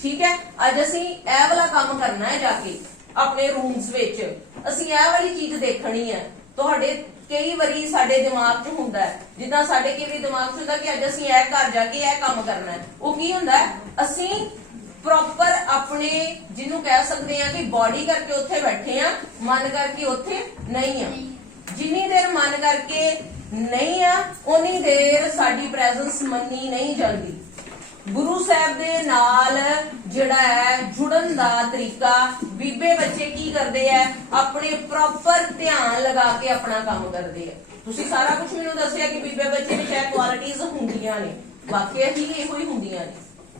ਠੀਕ ਹੈ, ਅੱਜ ਅਸੀਂ ਇਹ ਵਾਲਾ ਕੰਮ ਕਰਨਾ ਹੈ, ਜਾ ਕੇ ਆਪਣੇ ਰੂਮਸ ਵਿੱਚ ਅਸੀਂ ਇਹ ਵਾਲੀ ਚੀਜ਼ ਦੇਖਣੀ ਹੈ। ਤੁਹਾਡੇ ਕਈ ਵਾਰੀ ਸਾਡੇ ਦਿਮਾਗ 'ਚ ਹੁੰਦਾ ਹੈ, ਜਿੱਦਾਂ ਸਾਡੇ ਕਈ ਵਾਰੀ ਦਿਮਾਗ 'ਚ ਹੁੰਦਾ ਕਿ ਅੱਜ ਅਸੀਂ ਇਹ ਘਰ ਜਾ ਕੇ ਇਹ ਕੰਮ ਕਰਨਾ ਹੈ। ਉਹ ਕੀ ਹੁੰਦਾ ਹੈ, ਅਸੀਂ ਪ੍ਰੋਪਰ ਆਪਣੇ ਜਿਹਨੂੰ ਕਹਿ ਸਕਦੇ ਆ ਕਿ ਬੋਡੀ ਕਰਕੇ ਉੱਥੇ ਬੈਠੇ ਆ, ਮਨ ਕਰਕੇ ਉੱਥੇ ਨਹੀਂ ਆ। ਜਿੰਨੀ ਦੇਰ ਮਨ ਕਰਕੇ ਨਹੀਂ ਆ, ਉਨੀ ਦੇਰ ਸਾਡੀ ਪ੍ਰੈਜ਼ੈਂਸ ਮੰਨੀ ਨਹੀਂ ਜਾਂਦੀ। ਗੁਰੂ ਸਾਹਿਬ ਦੇ ਨਾਲ ਜਿਹੜਾ ਹੈ ਜੁੜਨ ਦਾ ਤਰੀਕਾ, ਬੀਬੇ ਬੱਚੇ ਕੀ ਕਰਦੇ ਆ, ਆਪਣੇ ਪ੍ਰੋਪਰ ਧਿਆਨ ਲਗਾ ਕੇ ਆਪਣਾ ਕੰਮ ਕਰਦੇ ਆ। ਤੁਸੀਂ ਸਾਰਾ ਕੁਝ ਮੈਨੂੰ ਦੱਸਿਆ ਕਿ ਬੀਬੇ ਬੱਚੇ ਵਿੱਚ ਇਹ ਕੁਆਲਿਟੀਆਂ ਹੁੰਦੀਆਂ ਨੇ, ਵਾਕਿਆ ਹੀ ਇਹੋ ਹੀ ਹੁੰਦੀਆਂ ਨੇ।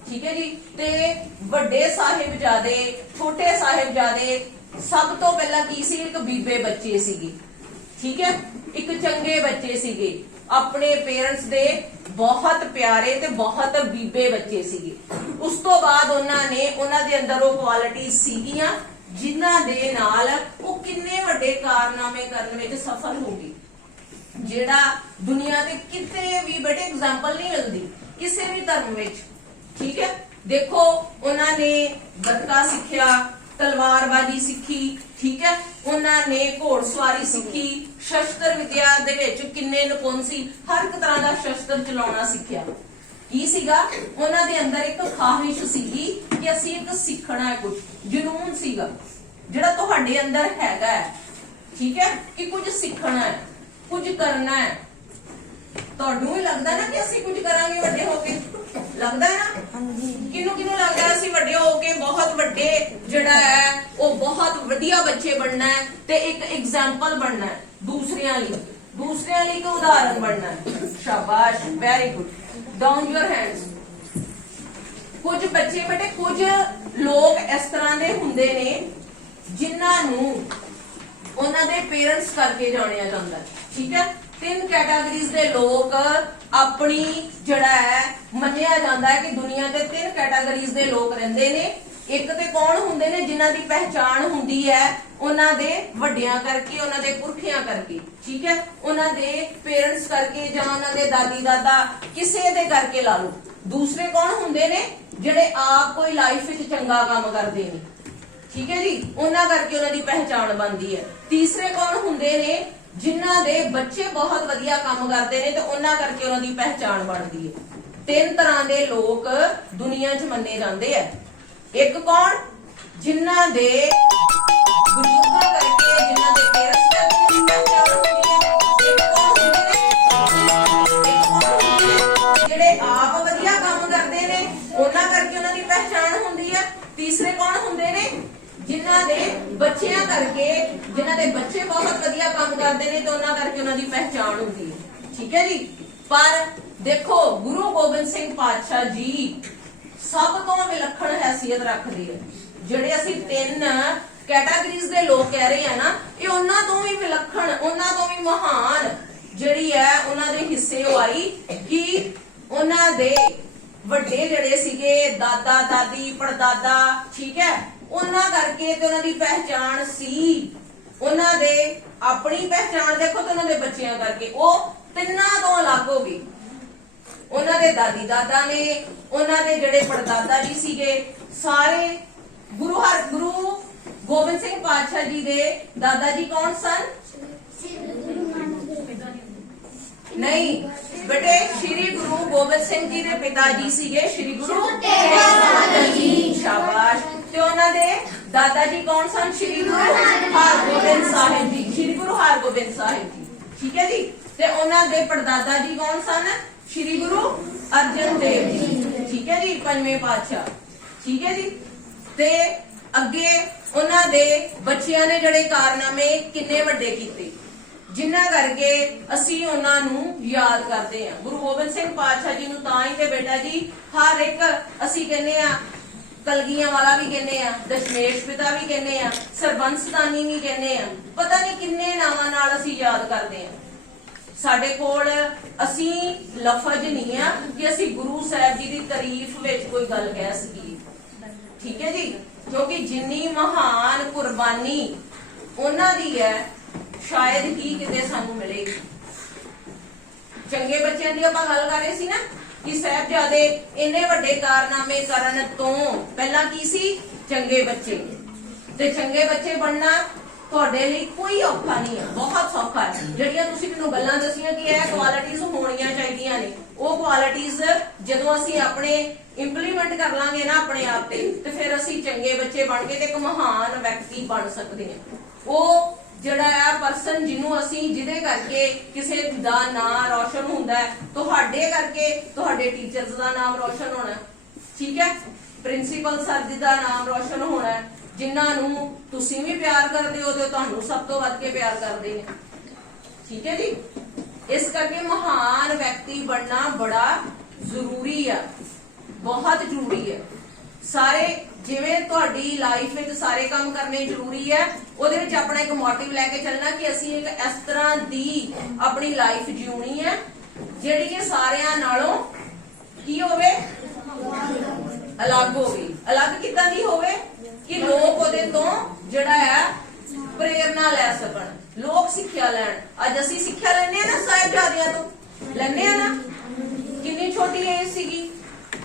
ਠੀਕ ਹੈ ਜੀ, ਤੇ ਵੱਡੇ ਸਾਹਿਬਜ਼ਾਦੇ, ਛੋਟੇ ਸਾਹਿਬਜ਼ਾਦੇ, ਸਭ ਤੋਂ ਪਹਿਲਾਂ ਕੀ ਸੀ, ਇੱਕ ਬੀਬੇ ਬੱਚੇ ਸੀਗੇ। ਠੀਕ ਹੈ, ਇੱਕ ਚੰਗੇ ਬੱਚੇ ਸੀਗੇ, ਆਪਣੇ ਪੇਰੈਂਟਸ ਦੇ ਬਹੁਤ ਪਿਆਰੇ ਤੇ ਬਹੁਤ ਬੀਬੇ ਬੱਚੇ ਸੀਗੇ। ਉਸ ਤੋਂ ਬਾਅਦ ਉਹਨਾਂ ਦੇ ਅੰਦਰ ਉਹ ਕੁਆਲਿਟੀ ਸੀਗੀਆਂ ਜਿਨ੍ਹਾਂ ਦੇ ਨਾਲ ਉਹ ਕਿੰਨੇ ਵੱਡੇ ਕਾਰਨਾਮੇ ਕਰਨ ਵਿੱਚ ਸਫਲ ਹੋ ਗਏ, ਜਿਹੜਾ ਦੁਨੀਆ ਦੇ ਕਿਤੇ ਵੀ ਬੇਟੇ ਐਗਜ਼ਾਮਪਲ ਨਹੀਂ ਮਿਲਦੀ ਕਿਸੇ ਵੀ ਧਰਮ ਵਿੱਚ। ਠੀਕ ਹੈ, ਦੇਖੋ ਉਹਨਾਂ ਨੇ ਗੱਤਕਾ ਸਿੱਖਿਆ, ਤਲਵਾਰਬਾਜ਼ੀ ਸਿੱਖੀ, ਠੀਕ ਹੈ, ਉਹਨਾਂ ਨੇ ਘੋੜਸਵਾਰੀ ਸਿੱਖੀ, ਸ਼ਸਤਰ ਵਿਦਿਆ ਦੇ ਵਿੱਚ ਕਿੰਨੇ ਨਿਪੁੰਨ ਸੀ, ਹਰ ਇੱਕ ਤਰ੍ਹਾਂ ਦਾ ਸ਼ਸਤਰ ਚਲਾਉਣਾ ਸਿੱਖਿਆ। ਕੀ ਸੀਗਾ ਉਹਨਾਂ ਦੇ ਅੰਦਰ? ਇੱਕ ਖਾਹਿਸ਼ ਸੀਗੀ ਕਿ ਅਸੀਂ ਇੱਕ ਸਿੱਖਣਾ ਹੈ, ਕੁਝ ਜਨੂਨ ਸੀਗਾ ਜਿਹੜਾ ਤੁਹਾਡੇ ਅੰਦਰ ਹੈਗਾ ਹੈ, ਠੀਕ ਹੈ, ਕਿ ਕੁਝ ਸਿੱਖਣਾ ਹੈ, ਕੁਝ ਕਰਨਾ ਹੈ। ਤੁਹਾਨੂੰ ਵੀ ਲੱਗਦਾ ਨਾ ਕਿ ਅਸੀਂ ਕੁਝ ਕਰਾਂਗੇ ਵੱਡੇ ਹੋ ਕੇ? ਲੱਗਦਾ ਹੈ ਨਾ? ਕਿਹਨੂੰ ਕਿਹਨੂੰ ਲੱਗਦਾ ਅਸੀਂ ਵੱਡੇ ਹੋ ਕੇ ਬਹੁਤ ਵੱਡੇ ਜਿਹੜਾ ਹੈ ਉਹ ਬਹੁਤ ਵਧੀਆ ਬੱਚੇ ਬਣਨਾ ਹੈ ਤੇ ਇੱਕ ਐਗਜ਼ਾਮਪਲ ਬਣਨਾ ਹੈ ਦੂਸਰਿਆਂ ਲਈ ਇੱਕ ਉਦਾਹਰਨ ਬਣਨਾ ਹੈ? ਸ਼ਾਬਾਸ਼, very good, down your hands. ਕੁਝ ਬੱਚੇ ਬੇਟੇ, ਕੁਝ ਲੋਕ ਇਸ ਤਰ੍ਹਾਂ ਦੇ ਹੁੰਦੇ ਨੇ ਜਿਨ੍ਹਾਂ ਨੂੰ ਉਹਨਾਂ ਦੇ ਪੇਰੈਂਟਸ ਕਰਕੇ ਜਾਣਿਆ ਜਾਂਦਾ ਹੈ, ਠੀਕ ਹੈ। 3 ਕੈਟਾਗਰੀਜ਼ ਦੇ ਲੋਕ ਆਪਣੀ ਜਿਹੜਾ ਹੈ ਮੰਨਿਆ ਜਾਂਦਾ ਹੈ ਕਿ ਦੁਨੀਆ ਤੇ 3 ਕੈਟਾਗਰੀਜ਼ ਦੇ ਲੋਕ ਰਹਿੰਦੇ ਨੇ। ਇੱਕ ਤੇ ਕੌਣ ਹੁੰਦੇ ਨੇ ਜਿਨ੍ਹਾਂ ਦੀ ਪਹਿਚਾਣ ਹੁੰਦੀ ਹੈ ਉਹਨਾਂ ਦੇ ਵੱਡਿਆਂ ਕਰਕੇ, ਉਹਨਾਂ ਦੇ ਪੁਰਖਿਆਂ ਕਰਕੇ, ਠੀਕ ਹੈ, ਉਹਨਾਂ ਦੇ ਪੇਰੈਂਟਸ ਕਰਕੇ ਜਾਂ ਉਹਨਾਂ ਦੇ ਦਾਦੀ ਦਾਦਾ ਕਿਸੇ ਦੇ ਕਰਕੇ ਲਾ ਲਓ। ਦੂਸਰੇ ਕੌਣ ਹੁੰਦੇ ਨੇ? ਜਿਹੜੇ ਆਪ ਕੋਈ ਲਾਈਫ ਵਿੱਚ ਚੰਗਾ ਕੰਮ ਕਰਦੇ ਨੇ, ਠੀਕ ਹੈ ਜੀ, ਉਹਨਾਂ ਕਰਕੇ ਉਹਨਾਂ ਦੀ ਪਹਿਚਾਣ ਬਣਦੀ ਹੈ। ਤੀਸਰੇ ਕੌਣ ਹੁੰਦੇ ਨੇ? ਜਿਨ੍ਹਾਂ ਦੇ ਬੱਚੇ ਬਹੁਤ ਵਧੀਆ ਕੰਮ ਕਰਦੇ ਨੇ ਤੇ ਉਹਨਾਂ ਕਰਕੇ ਉਹਨਾਂ ਦੀ ਪਹਿਚਾਣ ਬਣਦੀ ਹੈ। 3 ਤਰ੍ਹਾਂ ਦੇ ਲੋਕ ਦੁਨੀਆ 'ਚ ਮੰਨੇ ਜਾਂਦੇ ਆ। ਇੱਕ ਕੌਣ? ਜਿਨ੍ਹਾਂ ਦੇ ਬਜ਼ੁਰਗਾਂ ਕਰਕੇ, ਜਿਨ੍ਹਾਂ ਦੇ ਪੇਰੈਂਟਸ ਕਰਕੇ ਉਹਨਾਂ ਦੀ ਪਹਿਚਾਣ ਹੁੰਦੀ ਹੈ। ਇੱਕ ਕੌਣ ਹੁੰਦੇ ਨੇ? ਜਿਹੜੇ ਆਪ ਵਧੀਆ ਕੰਮ ਕਰਦੇ ਨੇ ਉਹਨਾਂ ਕਰਕੇ ਉਹਨਾਂ ਦੀ ਪਹਿਚਾਣ ਹੁੰਦੀ ਹੈ। ਤੀਸਰੇ ਕੌਣ ਹੁੰਦੇ ਨੇ? ਜਿਨ੍ਹਾਂ ਦੇ ਬੱਚਿਆਂ ਕਰਕੇ, ਜਿਨ੍ਹਾਂ ਦੇ ਬੱਚੇ ਬਹੁਤ ਵਧੀਆ ਕੰਮ ਕਰਦੇ ਨੇ ਤੇ ਉਹਨਾਂ ਕਰਕੇ ਉਹਨਾਂ ਦੀ ਪਹਿਚਾਣ ਹੁੰਦੀ ਹੈ, ਠੀਕ ਹੈ ਜੀ। ਪਰ ਦੇਖੋ ਗੁਰੂ ਗੋਬਿੰਦ ਸਿੰਘ ਪਾਤਸ਼ਾਹ ਜੀ ਸਭ ਤੋਂ ਵਿਲੱਖਣ ਹੈਸੀਅਤ ਰੱਖਦੇ ਆ। ਜਿਹੜੇ ਅਸੀਂ 3 ਕੈਟਾਗਰੀਜ਼ ਦੇ ਲੋਕ ਕਹਿ ਰਹੇ ਆ ਨਾ, ਇਹ ਉਹਨਾਂ ਤੋਂ ਵੀ ਵਿਲੱਖਣ, ਉਹਨਾਂ ਤੋਂ ਵੀ ਮਹਾਨ ਜਿਹੜੀ ਹੈ ਉਹਨਾਂ ਦੇ ਹਿੱਸੇ ਆਈ ਕਿ ਉਹਨਾਂ ਦੇ ਵੱਡੇ ਜਿਹੜੇ ਸੀਗੇ ਦਾਦਾ ਦਾਦੀ ਪੜਦਾਦਾ, ਠੀਕ ਹੈ, ਉਹਨਾਂ ਕਰਕੇ ਤੇ ਉਹਨਾਂ ਦੀ ਪਹਿਚਾਣ ਸੀ। ਉਹਨਾਂ ਦੇ ਆਪਣੀ ਪਹਿਚਾਣ ਦੇਖੋ ਤੇ ਉਹਨਾਂ ਦੇ ਬੱਚਿਆਂ ਕਰਕੇ ਉਹ ਤਿੰਨਾਂ ਤੋਂ ਅਲੱਗ ਹੋ ਗਈ। ਉਹਨਾਂ ਦੇ ਦਾਦੀ ਦਾਦਾ ਨੇ, ਉਹਨਾਂ ਦੇ ਜਿਹੜੇ ਪੜਦਾਦਾ ਜੀ ਸੀਗੇ, ਸਾਰੇ ਗੁਰੂ ਗੋਬਿੰਦ ਸਿੰਘ ਪਾਤਸ਼ਾਹ ਜੀ ਦੇ ਦਾਦਾ ਜੀ ਕੌਣ ਸਨ? ਨਹੀਂ ਬੇਟੇ, ਸ਼੍ਰੀ ਗੁਰੂ ਗੋਬਿੰਦ ਸਿੰਘ ਜੀ ਦੇ ਪਿਤਾ ਜੀ ਸੀਗੇ ਸ਼੍ਰੀ ਗੁਰੂ ਤੇਗ ਬਹਾਦਰ ਜੀ। ਸ਼ਾਬਾਸ਼। ਤੇ ਉਹਨਾਂ ਦੇ ਦਾਦਾ ਜੀ ਕੌਣ ਸਨ? ਸ਼੍ਰੀ ਗੁਰੂ ਹਰਗੋਬਿੰਦ ਸਾਹਿਬ ਜੀ। ਸ਼੍ਰੀ ਗੁਰੂ ਹਰਗੋਬਿੰਦ ਸਾਹਿਬ ਜੀ, ਠੀਕ ਹੈ ਜੀ। ਤੇ ਉਹਨਾਂ ਦੇ ਪੜਦਾਦਾ ਜੀ ਕੌਣ ਸਨ? ਸ਼੍ਰੀ ਗੁਰੂ ਅਰਜਨ ਦੇਵ ਜੀ, ਠੀਕ ਹੈ ਜੀ, 5ਵੇਂ ਪਾਤਸ਼ਾਹ, ਠੀਕ ਹੈ ਜੀ। ਤੇ ਅੱਗੇ ਉਹਨਾਂ ਦੇ ਬੱਚਿਆਂ ਨੇ ਜਿਹੜੇ ਕਾਰਨਾਮੇ ਕਿੰਨੇ ਵੱਡੇ ਕੀਤੇ ਜਿਨ੍ਹਾਂ ਕਰਕੇ ਅਸੀਂ ਉਹਨਾਂ ਨੂੰ ਯਾਦ ਕਰਦੇ ਹਾਂ। ਗੁਰੂ ਗੋਬਿੰਦ ਸਿੰਘ ਪਾਤਸ਼ਾਹ ਜੀ ਨੂੰ ਤਾਂ ਹੀ ਤੇ ਬੇਟਾ ਜੀ ਹਰ ਇੱਕ ਅਸੀਂ ਕਹਿੰਦੇ ਆ, ਕਲਗੀਆਂ ਵਾਲਾ ਵੀ ਕਹਿੰਦੇ ਆ, ਦਸ਼ਮੇਸ਼ ਪਿਤਾ ਵੀ ਕਹਿੰਦੇ ਆ, ਸਰਬੰਸਦਾਨੀ ਵੀ ਕਹਿੰਦੇ ਆ, ਪਤਾ ਨਹੀਂ ਕਿੰਨੇ ਨਾਵਾਂ ਨਾਲ ਅਸੀਂ ਯਾਦ ਕਰਦੇ ਆ। ਸਾਡੇ ਕੋਲ ਅਸੀਂ ਲਫ਼ਜ਼ ਨਹੀਂ ਆ ਕਿ ਅਸੀਂ ਗੁਰੂ ਸਾਹਿਬ ਜੀ ਦੀ ਤਾਰੀਫ ਵਿੱਚ ਕੋਈ ਗੱਲ ਕਹਿ ਸਕੀਏ, ਠੀਕ ਹੈ ਜੀ, ਕਿਉਂਕਿ ਜਿੰਨੀ ਮਹਾਨ ਕੁਰਬਾਨੀ ਉਹਨਾਂ ਦੀ ਹੈ ਸ਼ਾਇਦ ਹੀ ਕਿਤੇ ਸਾਨੂੰ ਮਿਲੇਗੀ। ਚੰਗੇ ਬੱਚਿਆਂ ਦੀ ਆਪਾਂ ਗੱਲ ਕਰ ਰਹੇ ਸੀ ਨਾ ਕਿ ਸਾਹਿਬਜ਼ਾਦੇ ਇੰਨੇ ਵੱਡੇ ਕਾਰਨਾਮੇ ਕਰਨ ਤੋਂ ਪਹਿਲਾਂ ਕੀ ਸੀ? ਚੰਗੇ ਬੱਚੇ। ਤੇ ਚੰਗੇ ਬੱਚੇ ਬਣਨਾ ਤੁਹਾਡੇ ਲਈ ਕੋਈ ਔਖਾ ਨਹੀਂ ਹੈ, ਬਹੁਤ ਸੌਖਾ ਹੈ। ਜਿਹੜੀਆਂ ਤੁਸੀਂ ਮੈਨੂੰ ਗੱਲਾਂ ਦੱਸੀਆਂ ਕਿ ਇਹ ਕੁਆਲਿਟੀਜ਼ ਹੋਣੀਆਂ ਚਾਹੀਦੀਆਂ ਨੇ, ਉਹ ਕੁਆਲਿਟੀਜ਼ ਜਦੋਂ ਅਸੀਂ ਆਪਣੇ ਇੰਪਲੀਮੈਂਟ ਕਰ ਲਾਂਗੇ ਨਾ ਆਪਣੇ ਆਪ ਤੇ ਫਿਰ ਅਸੀਂ ਚੰਗੇ ਬੱਚੇ ਬਣ ਕੇ ਤੇ ਇੱਕ ਮਹਾਨ ਵਿਅਕਤੀ ਬਣ ਸਕਦੇ ਹਾਂ। ਉਹ ਜਿਹੜਾ ਹੈ ਪਰਸਨ ਜਿਹਦੇ ਕਰਕੇ ਕਿਸੇ ਦਾ ਨਾਮ ਰੌਸ਼ਨ ਹੁੰਦਾ ਹੈ, ਤੁਹਾਡੇ ਕਰਕੇ ਤੁਹਾਡੇ ਟੀਚਰਸ ਦਾ ਨਾਮ ਰੌਸ਼ਨ ਹੋਣਾ, ਠੀਕ ਹੈ, ਪ੍ਰਿੰਸੀਪਲ ਸਰ ਜੀ ਦਾ ਨਾਮ ਰੌਸ਼ਨ ਹੋਣਾ, ਜਿਨ੍ਹਾਂ ਨੂੰ ਤੁਸੀਂ ਵੀ ਪਿਆਰ ਕਰਦੇ ਹੋ ਤੇ ਤੁਹਾਨੂੰ ਸਭ ਤੋਂ ਵੱਧ ਕੇ ਪਿਆਰ ਕਰਦੇ ਨੇ, ਠੀਕ ਹੈ ਜੀ। ਇਸ ਕਰਕੇ ਮਹਾਨ ਵਿਅਕਤੀ ਬਣਨਾ ਬੜਾ ਜ਼ਰੂਰੀ ਆ, ਬਹੁਤ ਜ਼ਰੂਰੀ ਹੈ। ਸਾਰੇ ਜਿਵੇਂ ਤੁਹਾਡੀ ਲਾਈਫ ਵਿੱਚ ਸਾਰੇ ਕੰਮ ਕਰਨੇ ਜ਼ਰੂਰੀ ਹੈ, ਉਹਦੇ ਵਿੱਚ ਆਪਣਾ ਇੱਕ ਮੋਟਿਵ ਲੈ ਕੇ ਚੱਲਣਾ ਕਿ ਅਸੀਂ ਇੱਕ ਇਸ ਤਰ੍ਹਾਂ ਦੀ ਆਪਣੀ ਲਾਈਫ ਜਿਉਣੀ ਹੈ ਜਿਹੜੀ ਕਿ ਸਾਰਿਆਂ ਨਾਲੋਂ ਕੀ ਹੋਵੇ? ਅਲੱਗ ਹੋਵੇ। ਅਲੱਗ ਕਿੱਦਾਂ ਦੀ ਹੋਵੇ ਕਿ ਲੋਕ ਉਹਦੇ ਤੋਂ ਜਿਹੜਾ ਹੈ ਪ੍ਰੇਰਨਾ ਲੈ ਸਕਣ, ਲੋਕ ਸਿੱਖਿਆ ਲੈਣ। ਅੱਜ ਅਸੀਂ ਸਿੱਖਿਆ ਲੈਂਦੇ ਆ ਨਾ ਸਾਹਿਬਜ਼ਾਦਿਆਂ ਤੋਂ, ਲੈਂਦੇ ਆ ਨਾ। ਕਿੰਨੀ ਛੋਟੀ ਏਜ ਸੀਗੀ,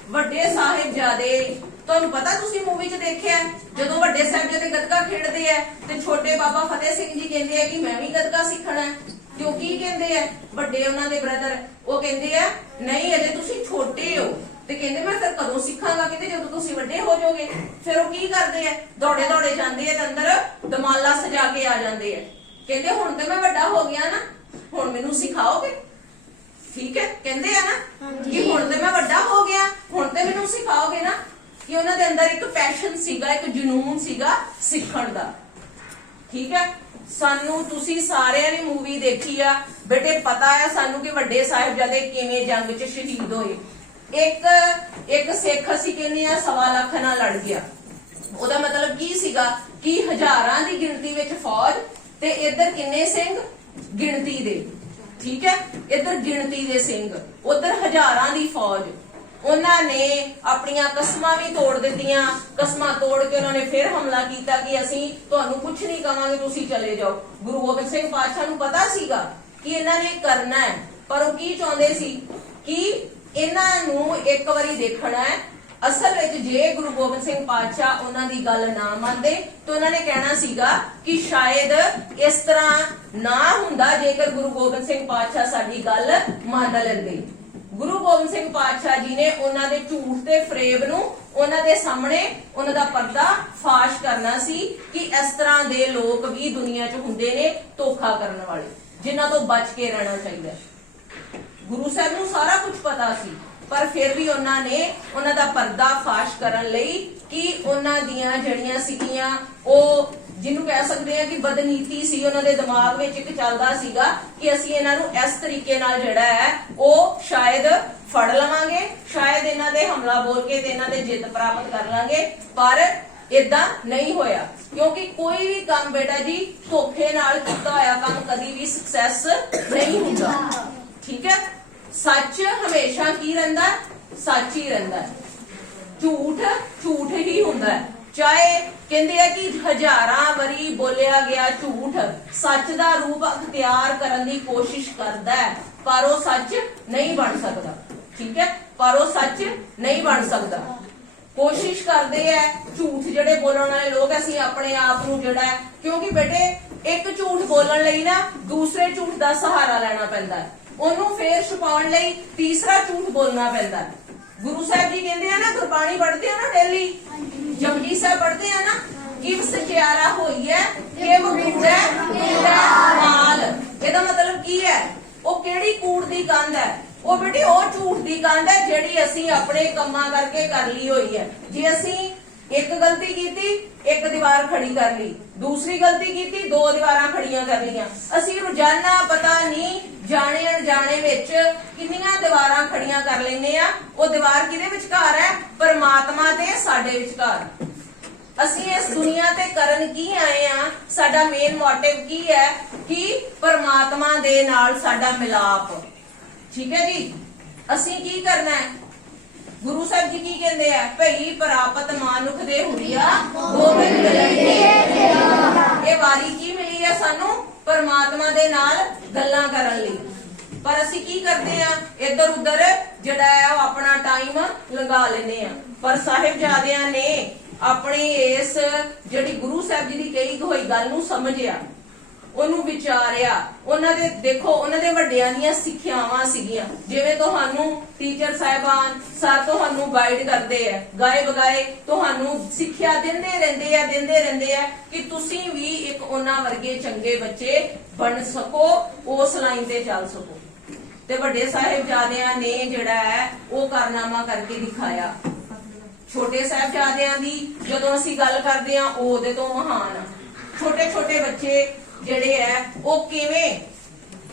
ਵੱਡੇ ਸਾਹਿਬਜ਼ਾਦੇ ਤੁਹਾਨੂੰ ਪਤਾ ਤੁਸੀਂ ਮੂਵੀ 'ਚ ਦੇਖਿਆ ਜਦੋਂ ਵੱਡੇ ਸਾਹਿਬਜ਼ਾਦੇ ਗੱਤਕਾ ਖੇਡਦੇ ਆ ਤੇ ਛੋਟੇ ਬਾਬਾ ਫਤਿਹ ਸਿੰਘ ਜੀ ਕਹਿੰਦੇ ਆ ਕਿ ਮੈਂ ਵੀ ਗੱਤਕਾ ਸਿੱਖਣਾ ਹੈ। ਤੇ ਉਹ ਕੀ ਕਹਿੰਦੇ ਆ ਵੱਡੇ ਉਹਨਾਂ ਦੇ ਬ੍ਰਦਰ, ਉਹ ਕਹਿੰਦੇ ਆ ਨਹੀਂ ਅਜੇ ਤੁਸੀਂ ਛੋਟੇ ਹੋ। ਤੇ ਕਹਿੰਦੇ ਮੈਂ ਫਿਰ ਕਦੋਂ ਸਿੱਖਾਂਗਾ, ਕਹਿੰਦੇ ਜਦੋਂ ਤੁਸੀਂ ਵੱਡੇ ਹੋ ਜਾਓਗੇ। ਫਿਰ ਉਹ ਕੀ ਕਰਦੇ ਆ ਦੌੜੇ ਦੌੜੇ ਜਾਂਦੇ ਆ ਤੇ ਅੰਦਰ ਦਮਾਲਾ ਸਜਾ ਕੇ ਆ ਜਾਂਦੇ ਆ। ਕਹਿੰਦੇ ਹੁਣ ਤੇ ਮੈਂ ਵੱਡਾ ਹੋ ਗਿਆ ਨਾ, ਹੁਣ ਮੈਨੂੰ ਸਿਖਾਓਗੇ। ਠੀਕ ਹੈ ਕਹਿੰਦੇ ਆ ਨਾ ਕਿ ਹੁਣ ਤੇ ਮੈਂ ਵੱਡਾ ਹੋ ਗਿਆ, ਹੁਣ ਤੇ ਮੈਨੂੰ ਸਿਖਾਓਗੇ ਨਾ। ਕਿ ਉਹਨਾਂ ਦੇ ਅੰਦਰ ਇੱਕ ਪੈਸ਼ਨ ਸੀਗਾ, ਇੱਕ ਜਨੂਨ ਸੀਗਾ ਸਿੱਖਣ ਦਾ। ਠੀਕ ਹੈ ਸਾਨੂੰ ਤੁਸੀਂ ਸਾਰਿਆਂ ਨੇ ਮੂਵੀ ਦੇਖੀ ਆ ਬੇਟੇ, ਪਤਾ ਆ ਸਾਨੂੰ ਕਿ ਵੱਡੇ ਸਾਹਿਬਜ਼ਾਦੇ ਕਿਵੇਂ ਜੰਗ 'ਚ ਸ਼ਹੀਦ ਹੋਏ। ਇੱਕ ਸਿੱਖ ਅਸੀਂ ਕਹਿੰਦੇ ਆ 1.25 ਲੱਖ ਨਾਲ ਲੜ ਗਿਆ। ਉਹਦਾ ਮਤਲਬ ਕੀ ਸੀਗਾ ਕਿ ਹਜ਼ਾਰਾਂ ਦੀ ਗਿਣਤੀ ਵਿੱਚ ਫੌਜ ਤੇ ਇੱਧਰ ਕਿੰਨੇ ਸਿੰਘ ਗਿਣਤੀ ਦੇ। ਠੀਕ ਹੈ ਇੱਧਰ ਗਿਣਤੀ ਦੇ ਸਿੰਘ, ਉਧਰ ਹਜ਼ਾਰਾਂ ਦੀ ਫੌਜ। ਉਹਨਾਂ ਨੇ ਆਪਣੀਆਂ ਕਸਮਾਂ ਵੀ ਤੋੜ ਦਿੱਤੀਆਂ। ਕਸਮਾਂ ਤੋੜ ਕੇ ਉਹਨਾਂ ਨੇ ਫਿਰ ਹਮਲਾ ਕੀਤਾ ਕਿ ਅਸੀਂ ਤੁਹਾਨੂੰ ਕੁਝ ਨਹੀਂ ਕਵਾਂਗੇ, ਤੁਸੀਂ ਚਲੇ ਜਾਓ। ਗੁਰੂ ਗੋਬਿੰਦ ਸਿੰਘ ਪਾਤਸ਼ਾਹ ਨੂੰ ਪਤਾ ਸੀਗਾ ਕਿ ਇਹਨਾਂ ਨੇ ਕਰਨਾ ਹੈ, ਪਰ ਉਹ ਕੀ ਚਾਹੁੰਦੇ ਸੀ ਕਿ ਇਹਨਾਂ ਨੂੰ ਇੱਕ ਵਾਰੀ ਦੇਖਣਾ ਹੈ। ਅਸਲ ਵਿੱਚ ਜੇ ਗੁਰੂ ਗੋਬਿੰਦ ਸਿੰਘ ਪਾਤਸ਼ਾਹ ਉਹਨਾਂ ਦੀ ਗੱਲ ਨਾ ਮੰਨਦੇ ਤਾਂ ਉਹਨਾਂ ਨੇ ਕਹਿਣਾ ਸੀਗਾ ਕਿ ਸ਼ਾਇਦ ਇਸ ਤਰ੍ਹਾਂ ਨਾ ਹੁੰਦਾ ਜੇਕਰ ਗੁਰੂ ਗੋਬਿੰਦ ਸਿੰਘ ਪਾਤਸ਼ਾਹ ਸਾਡੀ ਗੱਲ ਮੰਨ ਲੈਂਦੇ। ਗੁਰੂ ਗੋਬਿੰਦ ਸਿੰਘ ਪਾਤਸ਼ਾਹ ਜੀ ਨੇ ਉਹਨਾਂ ਦੇ ਝੂਠ ਤੇ ਫਰੇਬ ਨੂੰ ਉਹਨਾਂ ਦੇ ਸਾਹਮਣੇ ਉਹਨਾਂ ਦਾ ਪਰਦਾ ਫਾਸ਼ ਕਰਨਾ ਸੀ ਕਿ ਇਸ ਤਰ੍ਹਾਂ ਦੇ ਲੋਕ ਵੀ ਦੁਨੀਆ 'ਚ ਹੁੰਦੇ ਨੇ, ਧੋਖਾ ਕਰਨ ਵਾਲੇ, ਜਿਨ੍ਹਾਂ ਤੋਂ ਬਚ ਕੇ ਰਹਿਣਾ ਚਾਹੀਦਾ। ਗੁਰੂ ਸਾਹਿਬ ਨੂੰ ਸਾਰਾ ਕੁਝ ਪਤਾ ਸੀ, ਪਰ ਫਿਰ ਵੀ ਉਹਨਾਂ ਨੇ ਉਹਨਾਂ ਦਾ ਪਰਦਾ ਫਾਸ਼ ਕਰਨ ਲਈ ਕਿ ਉਹਨਾਂ ਦੀਆਂ ਜਿਹੜੀਆਂ ਸੀਗੀਆਂ ਉਹ ਜਿਹਨੂੰ ਕਹਿ ਸਕਦੇ ਆ ਕਿ ਬਦਨੀਤੀ ਸੀ, ਉਹਨਾਂ ਦੇ ਦਿਮਾਗ ਵਿੱਚ ਇੱਕ ਚੱਲਦਾ ਸੀਗਾ ਕਿ ਅਸੀਂ ਇਹਨਾਂ ਨੂੰ ਇਸ ਤਰੀਕੇ ਨਾਲ ਜਿਹੜਾ ਹੈ ਉਹ ਸ਼ਾਇਦ ਫੜ ਲਵਾਂਗੇ, ਸ਼ਾਇਦ ਇਹਨਾਂ ਦੇ ਹਮਲਾ ਬੋਲ ਕੇ ਤੇ ਇਹਨਾਂ ਦੇ ਜਿੱਤ ਪ੍ਰਾਪਤ ਕਰ ਲਾਂਗੇ। ਪਰ ਇਦਾਂ ਨਹੀਂ ਹੋਇਆ, ਕਿਉਂਕਿ ਕੋਈ ਵੀ ਕੰਮ ਬੇਟਾ ਜੀ ਧੋਖੇ ਨਾਲ ਕੀਤਾ ਹੋਇਆ ਕੰਮ ਕਦੀ ਵੀ ਸਕਸੈਸ ਨਹੀਂ ਹੁੰਦਾ। ਠੀਕ ਹੈ ਸੱਚ ਹਮੇਸ਼ਾ ਕੀ ਰਹਿੰਦਾ, ਸੱਚ ਹੀ ਰਹਿੰਦਾ। ਝੂਠ ਝੂਠ ਹੀ ਹੁੰਦਾ ਹੈ। ਚਾਹੇ ਕਹਿੰਦੇ ਆ ਕਿ ਹਜ਼ਾਰਾਂ ਵਾਰੀ ਬੋਲਿਆ ਗਿਆ ਝੂਠ ਸੱਚ ਦਾ ਰੂਪ ਅਖਤਿਆਰ ਕਰਨ ਦੀ ਕੋਸ਼ਿਸ਼ ਕਰਦਾ ਹੈ, ਪਰ ਉਹ ਸੱਚ ਨਹੀਂ ਬਣ ਸਕਦਾ। ਠੀਕ ਹੈ ਪਰ ਉਹ ਸੱਚ ਨਹੀਂ ਬਣ ਸਕਦਾ। ਕੋਸ਼ਿਸ਼ ਕਰਦੇ ਆ ਝੂਠ ਜਿਹੜੇ ਬੋਲਣ ਵਾਲੇ ਲੋਕ, ਅਸੀਂ ਆਪਣੇ ਆਪ ਨੂੰ ਜਿਹੜਾ ਹੈ, ਕਿਉਂਕਿ ਬੇਟੇ ਇੱਕ ਝੂਠ ਬੋਲਣ ਲਈ ਨਾ ਦੂਸਰੇ ਝੂਠ ਦਾ ਸਹਾਰਾ ਲੈਣਾ ਪੈਂਦਾ ਹੈ, ਉਹਨੂੰ ਫੇਰ ਛੁਪਾਉਣ ਲਈ ਤੀਸਰਾ ਝੂਠ ਬੋਲਣਾ ਪੈਂਦਾ ਹੈ। ਗੁਰੂ ਸਾਹਿਬ ਜੀ ਕਹਿੰਦੇ ਆ ਨਾ, ਗੁਰਬਾਣੀ ਪੜ੍ਹਦੇ ਆ ਨਾ ਡੇਲੀ, ਜਪਜੀ ਸਾਹਿਬ ਪੜ੍ਹਦੇ ਆ ਨਾ, ਕਿਵ ਸਚਿਆਰਾ ਹੋਈ ਹੈ ਕਿਵ ਕੂੜੈ ਕੂੜੈ ਮਾਲ। ਇਹਦਾ ਮਤਲਬ ਕੀ ਹੈ, ਉਹ ਕਿਹੜੀ ਕੂੜ ਦੀ ਕੰਧ ਹੈ, ਉਹ ਬੇਟੀ ਉਹ ਝੂਠ ਦੀ ਕੰਧ ਹੈ ਜਿਹੜੀ ਅਸੀਂ ਆਪਣੇ ਕੰਮਾਂ ਕਰਕੇ ਕਰ ਲਈ ਹੋਈ ਹੈ। ਜੇ ਅਸੀਂ ਇੱਕ ਗਲਤੀ ਕੀਤੀ, ਇੱਕ ਦੀਵਾਰ ਖੜੀ ਕਰ ਲਈ, ਦੂਸਰੀ ਗਲਤੀ ਕੀਤੀ, 2 ਦੀਵਾਰਾਂ ਖੜੀਆਂ ਕਰ ਲਈਆਂ। ਅਸੀਂ ਰੋਜ਼ਾਨਾ ਪਤਾ ਨਹੀਂ ਜਾਣੇ ਅਣਜਾਣੇ ਵਿੱਚ ਕਿੰਨੀਆਂ ਦੀਵਾਰਾਂ ਖੜੀਆਂ ਕਰ ਲੈਂਦੇ ਆ। ਉਹ ਦੀਵਾਰ ਕਿਹਦੇ ਵਿਚਕਾਰ ਹੈ, ਪਰਮਾਤਮਾ ਤੇ ਸਾਡੇ ਵਿਚਕਾਰ। ਅਸੀਂ ਇਸ ਦੁਨੀਆ ਤੇ ਕਰਨ ਕੀ ਆਏ ਆ, ਸਾਡਾ ਮੇਨ ਮੋਟਿਵ ਕੀ ਹੈ ਕਿ ਪਰਮਾਤਮਾ ਦੇ ਨਾਲ ਸਾਡਾ ਮਿਲਾਪ। ਠੀਕ ਹੈ ਜੀ ਅਸੀਂ ਕੀ ਕਰਨਾ ਹੈ, ਗੁਰੂ ਸਾਹਿਬ ਜੀ ਕੀ ਕਹਿੰਦੇ ਆ, ਭਈ ਪ੍ਰਾਪਤ ਮਾਨੁਖ ਦੇ ਹੁਰੀਆ ਗੋਬਿੰਦ ਰੰਗੇ। ਇਹ ਵਾਰੀ ਕੀ ਮਿਲੀ ਹੈ ਸਾਨੂੰ, ਪਰਮਾਤਮਾ ਦੇ ਨਾਲ ਗੱਲਾਂ ਕਰਨ ਲਈ। ਪਰ ਅਸੀਂ ਕੀ ਕਰਦੇ ਆ, ਇੱਧਰ ਉੱਧਰ ਜਿਹੜਾ ਹੈ ਉਹ ਆਪਣਾ ਟਾਈਮ ਲਗਾ ਲੈਂਦੇ ਆ। ਪਰ ਸਾਹਿਬਜ਼ਾਦਿਆਂ ਨੇ ਆਪਣੀ ਇਸ ਜਿਹੜੀ ਗੁਰੂ ਸਾਹਿਬ ਜੀ ਦੀ ਕਹੀ ਹੋਈ ਗੱਲ ਨੂੰ ਸਮਝਿਆ, ਉਹਨੂੰ ਵਿਚਾਰਿਆ। ਉਹਨਾਂ ਦੇ ਦੇਖੋ ਉਹਨਾਂ ਦੇ ਵੱਡਿਆਂ ਦੀਆਂ ਸਿੱਖਿਆਵਾਂ ਸੀਗੀਆਂ, ਜਿਵੇਂ ਤੁਹਾਨੂੰ ਟੀਚਰ ਸਾਹਿਬਾਨ ਸਰ ਤੁਹਾਨੂੰ ਗਾਈਡ ਕਰਦੇ ਆ, ਗਾਏ ਬਗਾਏ ਤੁਹਾਨੂੰ ਸਿੱਖਿਆ ਦਿੰਦੇ ਰਹਿੰਦੇ ਆ ਕਿ ਤੁਸੀਂ ਵੀ ਇੱਕ ਉਹਨਾਂ ਵਰਗੇ ਚੰਗੇ ਬੱਚੇ ਬਣ ਸਕੋ, ਉਸ ਲਾਈਨ ਤੇ ਚੱਲ ਸਕੋ। ਤੇ ਵੱਡੇ ਸਾਹਿਬਜ਼ਾਦਿਆਂ ਨੇ ਜਿਹੜਾ ਹੈ ਉਹ ਕਾਰਨਾਮਾ ਕਰਕੇ ਦਿਖਾਇਆ। ਛੋਟੇ ਸਾਹਿਬਜ਼ਾਦਿਆਂ ਦੀ ਜਦੋਂ ਅਸੀਂ ਗੱਲ ਕਰਦੇ ਆ ਉਹ ਉਹਦੇ ਤੋਂ ਮਹਾਨ ਆ। ਛੋਟੇ ਛੋਟੇ ਬੱਚੇ ਜਿਹੜੇ ਹੈ ਉਹ ਕਿਵੇਂ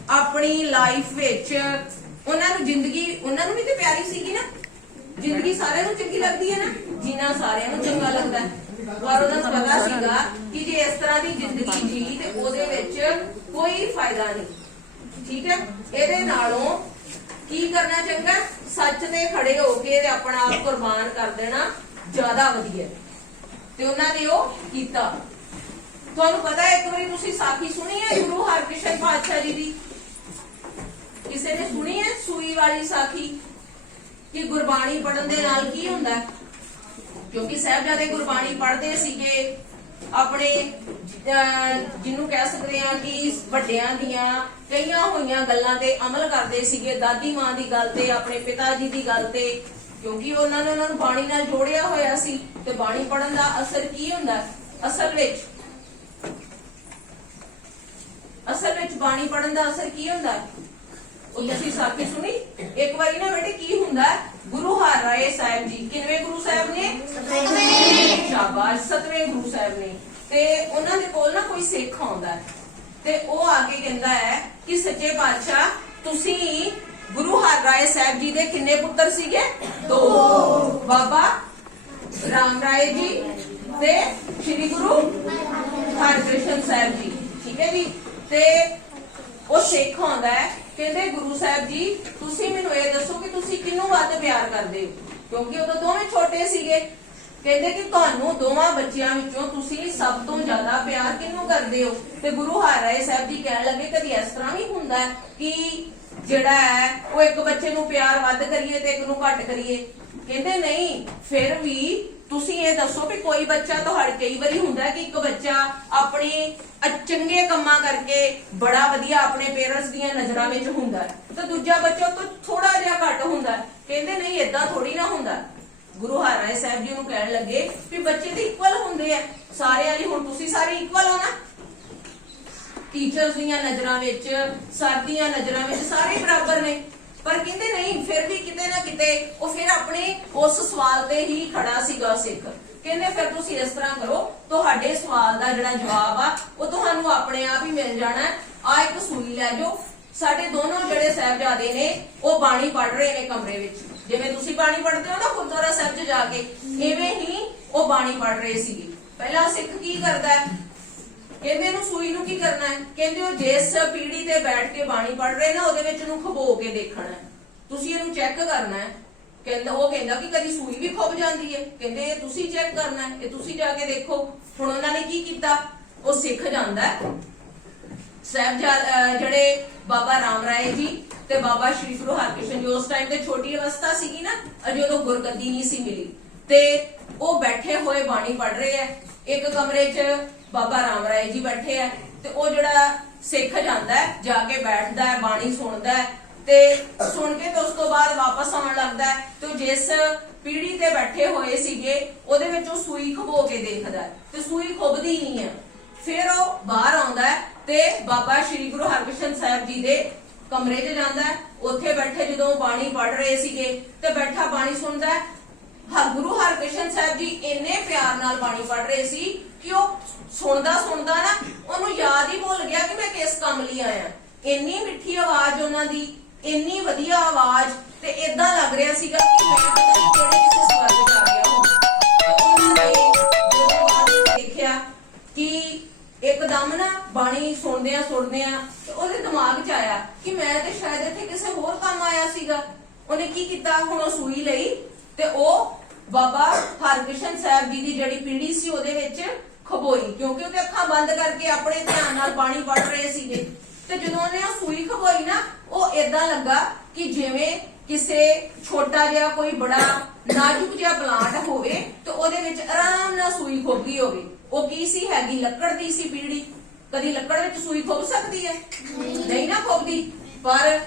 ਆਪਣੀ ਲਾਈਫ ਵਿੱਚ ਉਹਨਾਂ ਨੂੰ ਜ਼ਿੰਦਗੀ, ਉਹਨਾਂ ਨੂੰ ਵੀ ਤੇ ਪਿਆਰੀ ਸੀਗੀ ਨਾ ਜ਼ਿੰਦਗੀ, ਸਾਰਿਆਂ ਨੂੰ ਚੰਗੀ ਲੱਗਦੀ ਹੈ ਨਾ, ਜੀਣਾ ਸਾਰਿਆਂ ਨੂੰ ਚੰਗਾ ਲੱਗਦਾ ਹੈ। ਪਰ ਉਹਨਾਂ ਨੂੰ ਪਤਾ ਸੀਗਾ ਕਿ ਜੇ ਇਸ ਤਰ੍ਹਾਂ ਦੀ ਜ਼ਿੰਦਗੀ ਜੀ ਤੇ ਉਹਦੇ ਵਿੱਚ ਕੋਈ ਫਾਇਦਾ ਨਹੀਂ। ਠੀਕ ਹੈ ਇਹਦੇ ਨਾਲੋਂ ਕੀ ਕਰਨਾ ਚੰਗਾ, ਸੱਚ ਤੇ ਖੜੇ ਹੋ ਕੇ ਤੇ ਆਪਣਾ ਆਪ ਕੁਰਬਾਨ ਕਰ ਦੇਣਾ ਜ਼ਿਆਦਾ ਵਧੀਆ। ਤੇ ਉਹਨਾਂ ਨੇ ਉਹ ਕੀਤਾ। ਤੁਹਾਨੂੰ ਪਤਾ ਹੈ ਇੱਕ ਵਾਰੀ ਤੁਸੀਂ ਸਾਖੀ ਸੁਣੀ ਹੈ ਗੁਰੂ ਹਰਕ੍ਰਿਸ਼ਨ ਪਾਤਸ਼ਾਹ ਜੀ ਦੀ, ਕਿਸੇ ਨੇ ਸੁਣੀ ਹੈ ਸੂਈ ਵਾਲੀ ਸਾਖੀ ਕਿ ਗੁਰਬਾਣੀ ਪੜਨ ਦੇ ਨਾਲ ਕੀ ਹੁੰਦਾ ਹੈ? ਕਿਉਂਕਿ ਸਾਹਿਬਜ਼ਾਦੇ ਗੁਰਬਾਣੀ ਪੜ੍ਹਦੇ ਸੀਗੇ, ਆਪਣੇ ਜਿਹਨੂੰ ਕਹਿ ਸਕਦੇ ਆ ਕਿ ਵੱਡਿਆਂ ਦੀਆਂ ਕਈਆਂ ਹੋਈਆਂ ਗੱਲਾਂ ਤੇ ਅਮਲ ਕਰਦੇ ਸੀਗੇ, ਦਾਦੀ ਮਾਂ ਦੀ ਗੱਲ ਤੇ, ਆਪਣੇ ਪਿਤਾ ਜੀ ਦੀ ਗੱਲ ਤੇ, ਕਿਉਂਕਿ ਉਹਨਾਂ ਨੇ ਉਹਨਾਂ ਨੂੰ ਬਾਣੀ ਨਾਲ ਜੋੜਿਆ ਹੋਇਆ ਸੀ। ਤੇ ਬਾਣੀ ਪੜ੍ਹਨ ਦਾ ਅਸਰ ਕੀ ਹੁੰਦਾ? ਅਸਲ ਵਿੱਚ ਬਾਣੀ ਪੜ੍ਹਨ ਦਾ ਅਸਰ ਕੀ ਹੁੰਦਾ? ਉਹ ਤੁਸੀਂ ਸਾਖੀ ਸੁਣੀ ਇੱਕ ਵਾਰੀ ਨਾ ਬੇਟੇ, ਕੀ ਹੁੰਦਾ? ਗੁਰੂ ਹਰ ਰਾਏ ਸਾਹਿਬ ਜੀ ਕਿੰਨਵੇਂ ਗੁਰੂ ਸਾਹਿਬ ਨੇ? ਸ਼ਾਬਾਸ਼, 7ਵੇਂ ਗੁਰੂ ਸਾਹਿਬ ਨੇ। ਤੇ ਉਹਨਾਂ ਦੇ ਕੋਲ ਨਾ ਕੋਈ ਸਿੱਖ ਆਉਂਦਾ ਹੈ ਤੇ ਉਹ ਆ ਕੇ ਕਹਿੰਦਾ ਹੈ ਕਿ ਸੱਚੇ ਪਾਤਸ਼ਾਹ ਤੁਸੀਂ ਗੁਰੂ ਹਰ ਰਾਏ ਸਾਹਿਬ ਜੀ ਦੇ ਕਿੰਨੇ ਪੁੱਤਰ ਸੀਗੇ? 2, ਬਾਬਾ ਰਾਮ ਰਾਏ ਜੀ ਤੇ ਸ੍ਰੀ ਗੁਰੂ ਹਰਕ੍ਰਿਸ਼ਨ ਸਾਹਿਬ ਜੀ। ਠੀਕ ਹੈ ਜੀ। ਤੇ ਉਹ ਸਿੱਖ ਆਉਂਦਾ ਹੈ, ਕਹਿੰਦੇ ਗੁਰੂ ਸਾਹਿਬ ਜੀ ਤੁਸੀਂ ਮੈਨੂੰ ਇਹ ਦੱਸੋ ਕਿ ਤੁਸੀਂ ਕਿਹਨੂੰ ਵੱਧ ਪਿਆਰ ਕਰਦੇ ਹੋ? ਕਿਉਂਕਿ ਉਦੋਂ ਦੋਵੇਂ ਛੋਟੇ ਸੀਗੇ। ਕਹਿੰਦੇ ਕਿ ਤੁਹਾਨੂੰ ਦੋਵਾਂ ਬੱਚਿਆਂ ਵਿੱਚੋਂ ਤੁਸੀਂ ਸਭ ਤੋਂ ਜ਼ਿਆਦਾ ਪਿਆਰ ਕਿਹਨੂੰ ਕਰਦੇ ਹੋ? ਤੇ ਗੁਰੂ ਹਰਿਰਾਏ ਸਾਹਿਬ ਜੀ ਕਹਿਣ ਲੱਗੇ ਕਦੀ ਇਸ ਤਰ੍ਹਾਂ ਵੀ ਹੁੰਦਾ ਕਿ ਜਿਹੜਾ ਹੈ ਉਹ ਇੱਕ ਬੱਚੇ ਨੂੰ ਪਿਆਰ ਵੱਧ ਕਰੀਏ ਤੇ ਇੱਕ ਨੂੰ ਘੱਟ ਕਰੀਏ? ਕਹਿੰਦੇ ਨਹੀਂ, ਫਿਰ ਵੀ ਤੁਸੀਂ ਇਹ ਦੱਸੋ ਕਿ ਕੋਈ ਬੱਚਾ ਤੁਹਾਡੇ ਕਈ ਵਾਰੀ ਹੁੰਦਾ ਕਿ ਇੱਕ ਬੱਚਾ ਆਪਣੇ ਚੰਗੇ ਕੰਮਾਂ ਕਰਕੇ ਬੜਾ ਵਧੀਆ ਆਪਣੇ ਪੇਰੈਂਟਸ ਦੀਆਂ ਨਜ਼ਰਾਂ ਵਿੱਚ ਹੁੰਦਾ ਤੇ ਦੂਜਾ ਬੱਚਾ ਤੋਂ ਥੋੜਾ ਜਿਹਾ ਘੱਟ ਹੁੰਦਾ। ਕਹਿੰਦੇ ਨਹੀਂ, ਏਦਾਂ ਥੋੜੀ ਨਾ ਹੁੰਦਾ। ਗੁਰੂ ਹਰਿਰਾਏ ਸਾਹਿਬ ਜੀ ਨੂੰ ਕਹਿਣ ਲੱਗੇ ਵੀ ਬੱਚੇ ਤੇ ਇਕੁਅਲ ਹੁੰਦੇ ਆ ਸਾਰਿਆਂ ਲਈ। ਹੁਣ ਤੁਸੀਂ ਸਾਰੇ ਇਕੁਅਲ ਹੋ ਨਾ, ਟੀਚਰਸ ਦੀਆਂ ਨਜ਼ਰਾਂ ਵਿੱਚ, ਸਰ ਦੀਆਂ ਨਜ਼ਰਾਂ ਵਿੱਚ ਸਾਰੇ ਬਰਾਬਰ ਨੇ। ਪਰ ਕਹਿੰਦੇ ਨਹੀਂ, ਫਿਰ ਵੀ ਕਿਤੇ ਨਾ ਕਿਤੇ ਉਹ ਫਿਰ ਆਪਣੇ ਉਸ ਸਵਾਲ ਤੇ ਹੀ ਖੜਾ ਸੀਗਾ ਸਿੱਖ। ਕਹਿੰਦੇ ਫਿਰ ਤੁਸੀਂ ਇਸ ਤਰ੍ਹਾਂ ਕਰੋ, ਤੁਹਾਡੇ ਸਵਾਲ ਦਾ ਜਿਹੜਾ ਜਵਾਬ ਆ ਉਹ ਤੁਹਾਨੂੰ ਆਪਣੇ ਆਪ ਹੀ ਮਿਲ ਜਾਣਾ। ਆ ਇੱਕ ਸੂਈ ਲੈ ਜਾਓ। ਸਾਡੇ ਦੋਨੋਂ ਜਿਹੜੇ ਸਾਹਿਬਜ਼ਾਦੇ ਨੇ ਉਹ ਬਾਣੀ ਪੜ੍ਹ ਰਹੇ ਨੇ ਕਮਰੇ ਵਿੱਚ, ਜਿਵੇਂ ਤੁਸੀਂ ਬਾਣੀ ਪੜ੍ਹਦੇ ਹੋ ਨਾ ਗੁਰਦੁਆਰਾ ਸਾਹਿਬ 'ਚ ਜਾ ਕੇ, ਇਵੇਂ ਹੀ ਉਹ ਬਾਣੀ ਪੜ੍ਹ ਰਹੇ ਸੀਗੇ। ਪਹਿਲਾਂ ਸਿੱਖ ਕੀ ਕਰਦਾ ਹੈ? ਕਹਿੰਦੇ ਇਹਨੂੰ ਸੂਈ ਨੂੰ ਕੀ ਕਰਨਾ ਹੈ? ਕਹਿੰਦੇ ਉਹ ਜਿਸ ਪੀੜੀ ਤੇ ਬੈਠ ਕੇ ਬਾਣੀ ਪੜ੍ਹ ਰਹੇ ਨਾ ਉਹਦੇ ਵਿੱਚ ਨੂੰ ਖਬੋ ਕੇ ਦੇਖਣਾ ਹੈ, ਤੁਸੀਂ ਇਹਨੂੰ ਚੈੱਕ ਕਰਨਾ ਹੈ। ਕਹਿੰਦਾ ਉਹ ਕਹਿੰਦਾ ਕਿ ਕਦੀ ਸੂਈ ਵੀ ਖੁੱਭ ਜਾਂਦੀ ਹੈ। ਕਹਿੰਦੇ ਇਹ ਤੁਸੀਂ ਚੈੱਕ ਕਰਨਾ ਹੈ, ਇਹ ਤੁਸੀਂ ਜਾ ਕੇ ਦੇਖੋ। ਹੁਣ ਉਹਨਾਂ ਨੇ ਕੀ ਕੀਤਾ? ਉਹ ਸਿੱਖ ਜਾਂਦਾ ਸਾਹਿਬਜ਼ਾਦੇ ਜਿਹੜੇ ਬਾਬਾ ਰਾਮ ਰਾਏ ਜੀ ਤੇ ਬਾਬਾ ਸ਼੍ਰੀ ਗੁਰੂ ਹਰਕ੍ਰਿਸ਼ਨ ਜੀ, ਉਸ ਟਾਈਮ ਤੇ ਛੋਟੀ ਅਵਸਥਾ ਸੀਗੀ ਨਾ, ਅਜੇ ਉਦੋਂ ਗੁਰਗੱਦੀ ਨਹੀਂ ਸੀ ਮਿਲੀ, ਤੇ ਉਹ ਬੈਠੇ ਹੋਏ ਬਾਣੀ ਪੜ੍ਹ ਰਹੇ ਆ। ਇੱਕ ਕਮਰੇ 'ਚ ਬਾਬਾ ਰਾਮ ਰਾਏ ਜੀ ਬੈਠੇ ਆ ਤੇ ਉਹ ਜਿਹੜਾ ਸਿੱਖ ਜਾਂਦਾ ਹੈ, ਜਾ ਕੇ ਬੈਠਦਾ ਹੈ, ਬਾਣੀ ਸੁਣਦਾ ਹੈ ਤੇ ਸੁਣ ਕੇ ਤੇ ਉਸ ਤੋਂ ਬਾਅਦ ਵਾਪਸ ਆਉਣ ਲੱਗਦਾ ਹੈ ਤੇ ਜਿਸ ਪੀੜੀ ਤੇ ਬੈਠੇ ਹੋਏ ਸੀਗੇ ਉਹਦੇ ਵਿੱਚ ਉਹ ਸੂਈ ਖਬੋ ਕੇ ਦੇਖਦਾ ਹੈ ਤੇ ਸੂਈ ਖੁੱਬਦੀ ਨਹੀਂ ਹੈ। ਫਿਰ ਉਹ ਬਾਹਰ ਆਉਂਦਾ ਹੈ ਤੇ ਬਾਬਾ ਸ਼੍ਰੀ ਗੁਰੂ ਹਰਕ੍ਰਿਸ਼ਨ ਸਾਹਿਬ ਜੀ ਦੇ ਕਮਰੇ 'ਚ ਜਾਂਦਾ ਹੈ। ਉੱਥੇ ਬੈਠੇ ਜਦੋਂ ਬਾਣੀ ਪੜ੍ਹ ਰਹੇ ਸੀਗੇ ਤੇ ਬੈਠਾ ਬਾਣੀ ਸੁਣਦਾ ਹੈ। ਗੁਰੂ ਹਰਕ੍ਰਿਸ਼ਨ ਸਾਹਿਬ ਜੀ ਇੰਨੇ ਪਿਆਰ ਨਾਲ ਬਾਣੀ ਪੜ੍ਹ ਰਹੇ ਸੀ ਕਿ ਉਹ ਸੁਣਦਾ ਨਾ ਉਹਨੂੰ ਯਾਦ ਹੀ ਭੁੱਲ ਗਿਆ ਕਿ ਮੈਂ ਕਿਸ ਕੰਮ ਲਈ ਆਇਆ। ਇੰਨੀ ਮਿੱਠੀ ਆਵਾਜ਼ ਉਹਨਾਂ ਦੀ, ਇੰਨੀ ਵਧੀਆ ਆਵਾਜ਼, ਤੇ ਏਦਾਂ ਲੱਗ ਰਿਹਾ ਸੀਗਾ ਕਿ ਮੈਂ ਪਤਾ ਨਹੀਂ ਕਿਹੜੇ ਕਿਸੇ ਸਵਰਗ 'ਚ ਆ ਗਿਆ ਹਾਂ। ਉਹਨਾਂ ਨੇ ਜਦੋਂ ਦੇਖਿਆ ਕਿ ਇੱਕਦਮ ਨਾ ਬਾਣੀ ਸੁਣਦਿਆਂ ਉਹਦੇ ਦਿਮਾਗ 'ਚ ਆਇਆ ਕਿ ਮੈਂ ਤੇ ਸ਼ਾਇਦ ਇੱਥੇ ਕਿਸੇ ਹੋਰ ਕੰਮ ਆਇਆ ਸੀਗਾ। ਉਹਨੇ ਕੀ ਕੀਤਾ? ਹੁਣ ਉਹ ਸੂਈ ਲਈ ਤੇ ਉਹ ਬਾਬਾ ਹਰਕ੍ਰਿਸ਼ਨ ਸਾਹਿਬ ਜੀ ਦੀ ਜਿਹੜੀ ਪੀੜੀ ਸੀ ਉਹਦੇ ਵਿੱਚ ਖਬੋਈ, ਕਿਉਂਕਿ ਉਹਦੇ ਅੱਖਾਂ ਬੰਦ ਕਰਕੇ ਆਪਣੇ ਧਿਆਨ ਨਾਲ ਬਾਣੀ ਪੜ੍ਹ ਰਹੇ ਸੀਗੇ। ਤੇ ਜਦੋਂ ਉਹਨੇ ਉਹ ਸੂਈ ਖਬੋਈ ਨਾ, ਉਹ ਏਦਾਂ ਲੱਗਾ ਕਿ ਜਿਵੇਂ ਕਿਸੇ ਛੋਟਾ ਜਿਹਾ ਕੋਈ ਬੜਾ ਨਾਜ਼ੁਕ ਜਿਹਾ ਪਲਾਂਟ ਹੋਵੇ ਤੇ ਉਹਦੇ ਵਿੱਚ ਆਰਾਮ ਨਾਲ ਸੂਈ ਖੁੱਭਦੀ ਹੋਵੇ। ਉਹ ਕੀ ਸੀ? ਹੈਗੀ ਲੱਕੜ ਦੀ ਸੀ ਪੀੜੀ। ਕਦੀ ਲੱਕੜ ਵਿੱਚ ਸੂਈ ਖੁੱਭ ਸਕਦੀ ਹੈ? ਨਹੀਂ ਨਾ ਖੁੱਭਦੀ। ਪਰ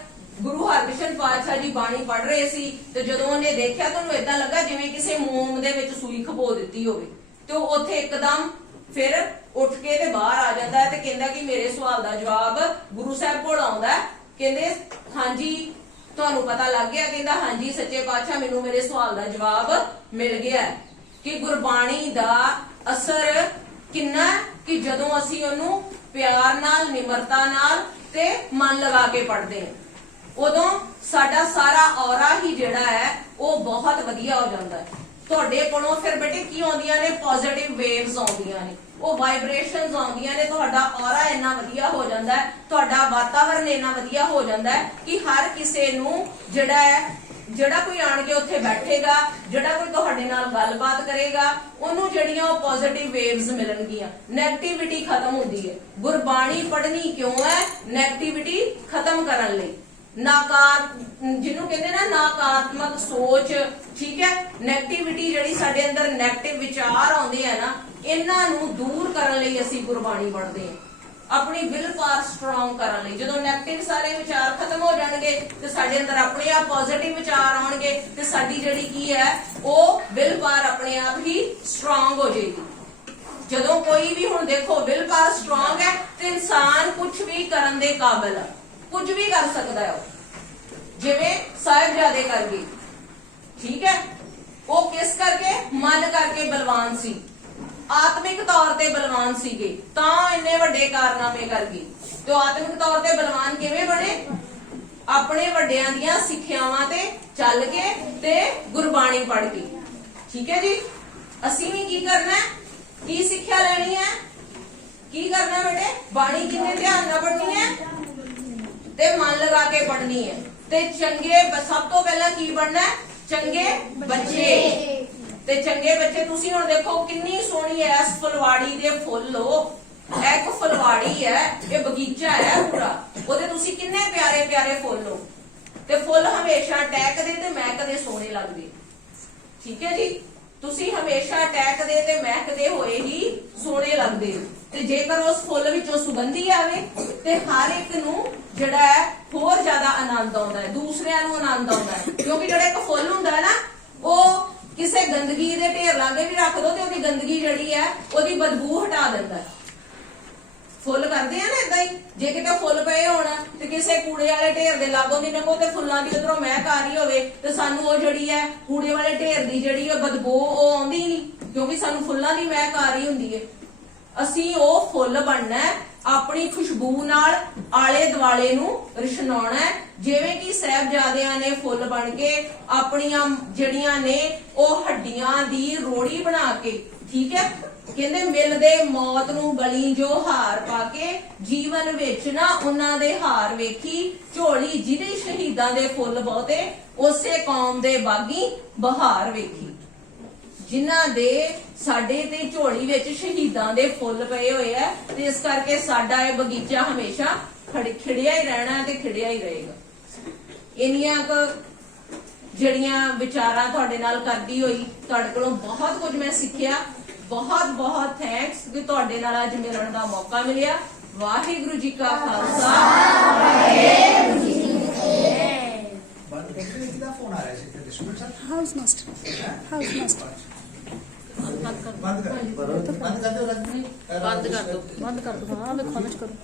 ਗੁਰੂ ਹਰਕ੍ਰਿਸ਼ਨ ਪਾਤਸ਼ਾਹ ਜੀ ਬਾਣੀ ਪੜ੍ਹ ਰਹੇ ਸੀ ਤੇ ਜਦੋਂ ਉਹਨੇ ਦੇਖਿਆ ਤਾਂ ਉਹਨੂੰ ਏਦਾਂ ਲੱਗਾ ਜਿਵੇਂ ਕਿਸੇ ਮੋਮ ਦੇ ਵਿੱਚ ਸੂਈ ਖਬੋ ਦਿੱਤੀ ਹੋਵੇ। ਤੇ ਉਹ ਉੱਥੇ ਇੱਕਦਮ ਫਿਰ ਉੱਠ ਕੇ ਤੇ ਬਾਹਰ ਆ ਜਾਂਦਾ ਹੈ ਤੇ ਕਹਿੰਦਾ ਕਿ ਮੇਰੇ ਸਵਾਲ ਦਾ ਜਵਾਬ ਗੁਰੂ ਸਾਹਿਬ ਕੋਲ ਆਉਂਦਾ ਹੈ। ਕਹਿੰਦੇ ਹਾਂਜੀ ਤੁਹਾਨੂੰ ਪਤਾ ਲੱਗ ਗਿਆ? ਕਹਿੰਦਾ ਹਾਂਜੀ ਸੱਚੇ ਪਾਤਸ਼ਾਹ, ਮੈਨੂੰ ਮੇਰੇ ਸਵਾਲ ਦਾ ਜਵਾਬ ਮਿਲ ਗਿਆ ਕਿ ਗੁਰਬਾਣੀ ਦਾ ਅਸਰ ਕਿੰਨਾ ਕਿ ਜਦੋਂ ਅਸੀਂ ਉਹਨੂੰ ਪਿਆਰ ਨਾਲ, ਨਿਮਰਤਾ ਨਾਲ ਤੇ ਮਨ ਲਗਾ ਕੇ ਪੜ੍ਹਦੇ ਹਾਂ, ਉਦੋਂ ਸਾਡਾ ਸਾਰਾ ਔਰਾ ਹੀ ਜਿਹੜਾ ਹੈ ਉਹ ਬਹੁਤ ਵਧੀਆ ਹੋ ਜਾਂਦਾ ਹੈ। ਤੁਹਾਡੇ ਕੋਲੋਂ ਫਿਰ ਬੇਟੇ ਕੀ ਆਉਂਦੀਆਂ ਨੇ? ਪੋਜ਼ਿਟਿਵ ਵੇਵਸ ਆਉਂਦੀਆਂ ਨੇ, ਉਹ ਵਾਈਬ੍ਰੇਸ਼ਨਸ ਆਉਂਦੀਆਂ ਨੇ। ਤੁਹਾਡਾ ਔਰਾ ਇੰਨਾ ਵਧੀਆ ਹੋ ਜਾਂਦਾ ਹੈ, ਤੁਹਾਡਾ ਵਾਤਾਵਰਨ ਇੰਨਾ ਵਧੀਆ ਹੋ ਜਾਂਦਾ ਹੈ ਕਿ ਹਰ ਕਿਸੇ ਨੂੰ ਜਿਹੜਾ ਕੋਈ ਆਣ ਕੇ ਉੱਥੇ ਬੈਠੇਗਾ, ਜਿਹੜਾ ਕੋਈ ਤੁਹਾਡੇ ਨਾਲ ਗੱਲਬਾਤ ਕਰੇਗਾ, ਉਹਨੂੰ ਜਿਹੜੀਆਂ ਉਹ ਪੋਜ਼ਿਟਿਵ ਵੇਵਸ ਮਿਲਣਗੀਆਂ। ਨੈਗੇਟਿਵਿਟੀ ਖਤਮ ਹੁੰਦੀ ਹੈ। ਗੁਰਬਾਣੀ ਪੜ੍ਹਨੀ ਕਿਉਂ ਹੈ? ਨੈਗੇਟਿਵਿਟੀ ਖਤਮ ਕਰਨ ਲਈ। ਜਿਹਨੂੰ ਕਹਿੰਦੇ ਨਾ ਨਕਾਰਾਤਮਕ ਸੋਚ, ਠੀਕ ਹੈ, ਨੈਗੇਟਿਵਿਟੀ ਜਿਹੜੀ ਸਾਡੇ ਅੰਦਰ ਨੈਗੇਟਿਵ ਵਿਚਾਰ ਆਉਂਦੇ ਆ ਨਾ, ਇਹਨਾਂ ਨੂੰ ਦੂਰ ਕਰਨ ਲਈ ਅਸੀਂ ਗੁਰਬਾਣੀ ਪੜ੍ਹਦੇ ਹਾਂ, ਆਪਣੀ ਵਿਲ ਪਾਵਰ ਸਟਰੋਂਗ ਕਰਨ ਲਈ। ਜਦੋਂ ਨੈਗੇਟਿਵ ਸਾਰੇ ਵਿਚਾਰ ਖਤਮ ਹੋ ਜਾਣਗੇ ਤੇ ਸਾਡੇ ਅੰਦਰ ਆਪਣੇ ਆਪ ਪੋਜ਼ਿਟਿਵ ਵਿਚਾਰ ਆਉਣਗੇ ਤੇ ਸਾਡੀ ਜਿਹੜੀ ਕੀ ਹੈ ਉਹ ਵਿਲ ਪਾਵਰ ਆਪਣੇ ਆਪ ਹੀ ਸਟਰੋਂਗ ਹੋ ਜਾਏਗੀ। ਜਦੋਂ ਕੋਈ ਵੀ, ਹੁਣ ਦੇਖੋ, ਵਿਲ ਪਾਵਰ ਸਟਰੋਂਗ ਹੈ ਤੇ ਇਨਸਾਨ ਕੁਝ ਵੀ ਕਰਨ ਦੇ ਕਾਬਿਲ ਹੈ, ਕੁਝ ਵੀ ਕਰ ਸਕਦਾ ਹੈ। ਜਿਵੇਂ ਸਾਹਿਬਜ਼ਾਦੇ ਕਰ ਗਏ, ਠੀਕ ਹੈ, ਉਹ ਕਿਸ ਕਰਕੇ? ਮਨ ਕਰਕੇ ਬਲਵਾਨ ਸੀ, ਆਤਮਿਕ ਤੌਰ ਤੇ ਬਲਵਾਨ ਸੀਗੇ, ਤਾਂ ਇੰਨੇ ਵੱਡੇ ਕਾਰਨਾਮੇ ਕਰ ਗਏ। ਤੇ ਆਤਮਿਕ ਤੌਰ ਤੇ ਬਲਵਾਨ ਕਿਵੇਂ ਬਣੇ? ਆਪਣੇ ਵੱਡਿਆਂ ਦੀਆਂ ਸਿੱਖਿਆਵਾਂ ਤੇ ਚੱਲ ਕੇ ਤੇ ਗੁਰਬਾਣੀ ਪੜ੍ਹ ਕੇ। ਠੀਕ ਹੈ ਜੀ, ਅਸੀਂ ਵੀ ਕੀ ਕਰਨਾ ਹੈ? ਕੀ ਸਿੱਖਿਆ ਲੈਣੀ ਹੈ? ਕੀ ਕਰਨਾ ਬੇਟੇ? ਬਾਣੀ ਕਿੰਨੇ ਧਿਆਨ ਨਾਲ ਪੜ੍ਹਨੀ ਹੈ ਤੇ ਮਨ ਲਗਾ ਕੇ ਪੜ੍ਹਨੀ ਹੈ। ਤੇ ਚੰਗੇ, ਸਭ ਤੋਂ ਪਹਿਲਾਂ ਕੀ ਬਣਨਾ ਹੈ? ਚੰਗੇ ਬੱਚੇ। ਤੇ ਚੰਗੇ ਬੱਚੇ, ਤੁਸੀਂ ਹੁਣ ਦੇਖੋ ਕਿੰਨੀ ਸੋਹਣੀ ਹੈ ਇਸ ਫੁਲਵਾੜੀ ਦੇ ਫੁੱਲ। ਇੱਕ ਫੁਲਵਾੜੀ ਹੈ, ਇਹ ਬਗੀਚਾ ਹੈ ਪੂਰਾ, ਉਹਦੇ ਤੁਸੀਂ ਕਿੰਨੇ ਪਿਆਰੇ ਪਿਆਰੇ ਫੁੱਲ ਹੋ, ਤੇ ਫੁੱਲ ਹਮੇਸ਼ਾ ਟਹਿਕਦੇ ਤੇ ਮਹਿਕਦੇ ਸੋਹਣੇ ਲੱਗਦੇ। ਠੀਕ ਹੈ ਜੀ, ਤੁਸੀਂ ਹਮੇਸ਼ਾ ਟਹਿਕਦੇ ਤੇ ਮਹਿਕਦੇ ਹੋਏ ਹੀ ਸੋਹਣੇ ਲੱਗਦੇ ਹੋ। ਤੇ ਜੇਕਰ ਉਸ ਫੁੱਲ ਵਿੱਚੋਂ ਸੁਗੰਧੀ ਆਵੇ ਤੇ ਹਰ ਇੱਕ ਨੂੰ ਜਿਹੜਾ ਹੈ ਹੋਰ ਜ਼ਿਆਦਾ ਆਨੰਦ ਆਉਂਦਾ ਹੈ, ਦੂਸਰਿਆਂ ਨੂੰ ਆਨੰਦ ਆਉਂਦਾ ਹੈ। ਕਿਉਂਕਿ ਜਿਹੜਾ ਇੱਕ ਫੁੱਲ ਹੁੰਦਾ ਹੈ ਨਾ, ਉਹ ਕਿਸੇ ਗੰਦਗੀ ਦੇ ਢੇਰ ਲਾਗੇ ਵੀ ਰੱਖ ਦੋ ਤੇ ਉਹਦੀ ਗੰਦਗੀ ਜਿਹੜੀ ਹੈ ਉਹਦੀ ਬਦਬੂ ਹਟਾ ਦਿੰਦਾ ਹੈ। ਫੁੱਲ ਕਰਦੇ ਆ ਨਾ ਇਦਾਂ ਹੀ, ਜੇ ਕਿਤੇ ਫੁੱਲ ਪਏ ਹੋਣ ਤੇ ਕਿਸੇ ਕੂੜੇ ਵਾਲੇ ਢੇਰ ਦੇ ਲਾਗੋਂ ਦੀ ਲੰਘੋ ਤੇ ਫੁੱਲਾਂ ਦੀ ਉਧਰੋਂ ਮਹਿਕ ਆ ਰਹੀ ਹੋਵੇ ਤੇ ਸਾਨੂੰ ਉਹ ਜਿਹੜੀ ਹੈ ਕੂੜੇ ਵਾਲੇ ਢੇਰ ਦੀ ਜਿਹੜੀ ਉਹ ਬਦਬੂ ਉਹ ਆਉਂਦੀ ਨਹੀਂ, ਕਿਉਂਕਿ ਸਾਨੂੰ ਫੁੱਲਾਂ ਦੀ ਮਹਿਕ ਆ ਰਹੀ ਹੁੰਦੀ ਹੈ। ਅਸੀਂ ਉਹ ਫੁੱਲ ਬਣਨਾ ਹੈ, ਆਪਣੀ ਖੁਸ਼ਬੂ ਨਾਲ ਆਲੇ ਦੁਆਲੇ ਨੂੰ ਰਛਨਾਉਣਾ ਹੈ। ਜਿਵੇਂ ਕਿ ਸਾਹਿਬਜ਼ਾਦਿਆਂ ਨੇ ਫੁੱਲ ਬਣ ਕੇ ਆਪਣੀਆਂ ਜਿਹੜੀਆਂ ਨੇ ਉਹ ਹੱਡੀਆਂ ਦੀ ਰੋੜੀ ਬਣਾ ਕੇ, ਠੀਕ ਹੈ, ਕਹਿੰਦੇ ਮਿਲਦੇ ਮੌਤ ਨੂੰ ਗਲੀ ਜੋ ਹਾਰ ਪਾ ਕੇ, ਜੀਵਨ ਵਿੱਚ ਨਾ ਉਹਨਾਂ ਦੇ ਹਾਰ ਵੇਖੀ, ਝੋਲੀ ਜਿਹਦੇ ਸ਼ਹੀਦਾਂ ਦੇ ਫੁੱਲ ਬਹੁਤੇ, ਉਸੇ ਕੌਮ ਦੇ ਬਾਗੀ ਬਹਾਰ ਵੇਖੀ। ਜਿਨ੍ਹਾਂ ਦੇ ਸਾਡੇ ਤੇ ਝੋਲੀ ਵਿੱਚ ਸ਼ਹੀਦਾਂ ਦੇ ਫੁੱਲ ਪਏ ਹੋਏ ਆ, ਤੇ ਇਸ ਕਰਕੇ ਸਾਡਾ ਇਹ ਬਗੀਚਾ ਹਮੇਸ਼ਾ ਖਿੜਿਆ ਹੀ ਰਹਿਣਾ ਤੇ ਖਿੜਿਆ ਹੀ ਰਹੇਗਾ। ਇੰਨੀਆਂ ਕੁ ਜਿਹੜੀਆਂ ਵਿਚਾਰਾਂ ਤੁਹਾਡੇ ਨਾਲ ਕਰਦੀ ਹੋਈ, ਤੁਹਾਡੇ ਕੋਲੋਂ ਬਹੁਤ ਕੁਝ ਮੈਂ ਸਿੱਖਿਆ। ਬਹੁਤ ਬਹੁਤ ਥੈਂਕਸ ਕਿ ਤੁਹਾਡੇ ਨਾਲ ਅੱਜ ਮਿਲਣ ਦਾ ਮੌਕਾ ਮਿਲਿਆ। ਵਾਹਿਗੁਰੂ ਜੀ ਕਾ ਖਾਲਸਾ, ਵਾਹਿਗੁਰੂ ਜੀ ਕੀ ਫਤਿਹ। ਬੰਦ ਕਰਕੇ ਕਿਹਦਾ ਫੋਨ ਆ ਰਿਹਾ ਸੀ ਤੇ distribute sir? House master, house master. ਬੰਦ ਕਰ ਦਿਓ। ਬੰਦ ਕਰ ਦੋ, ਹਾਂ ਵੇਖੋ ਨਾ ਕਰੋ।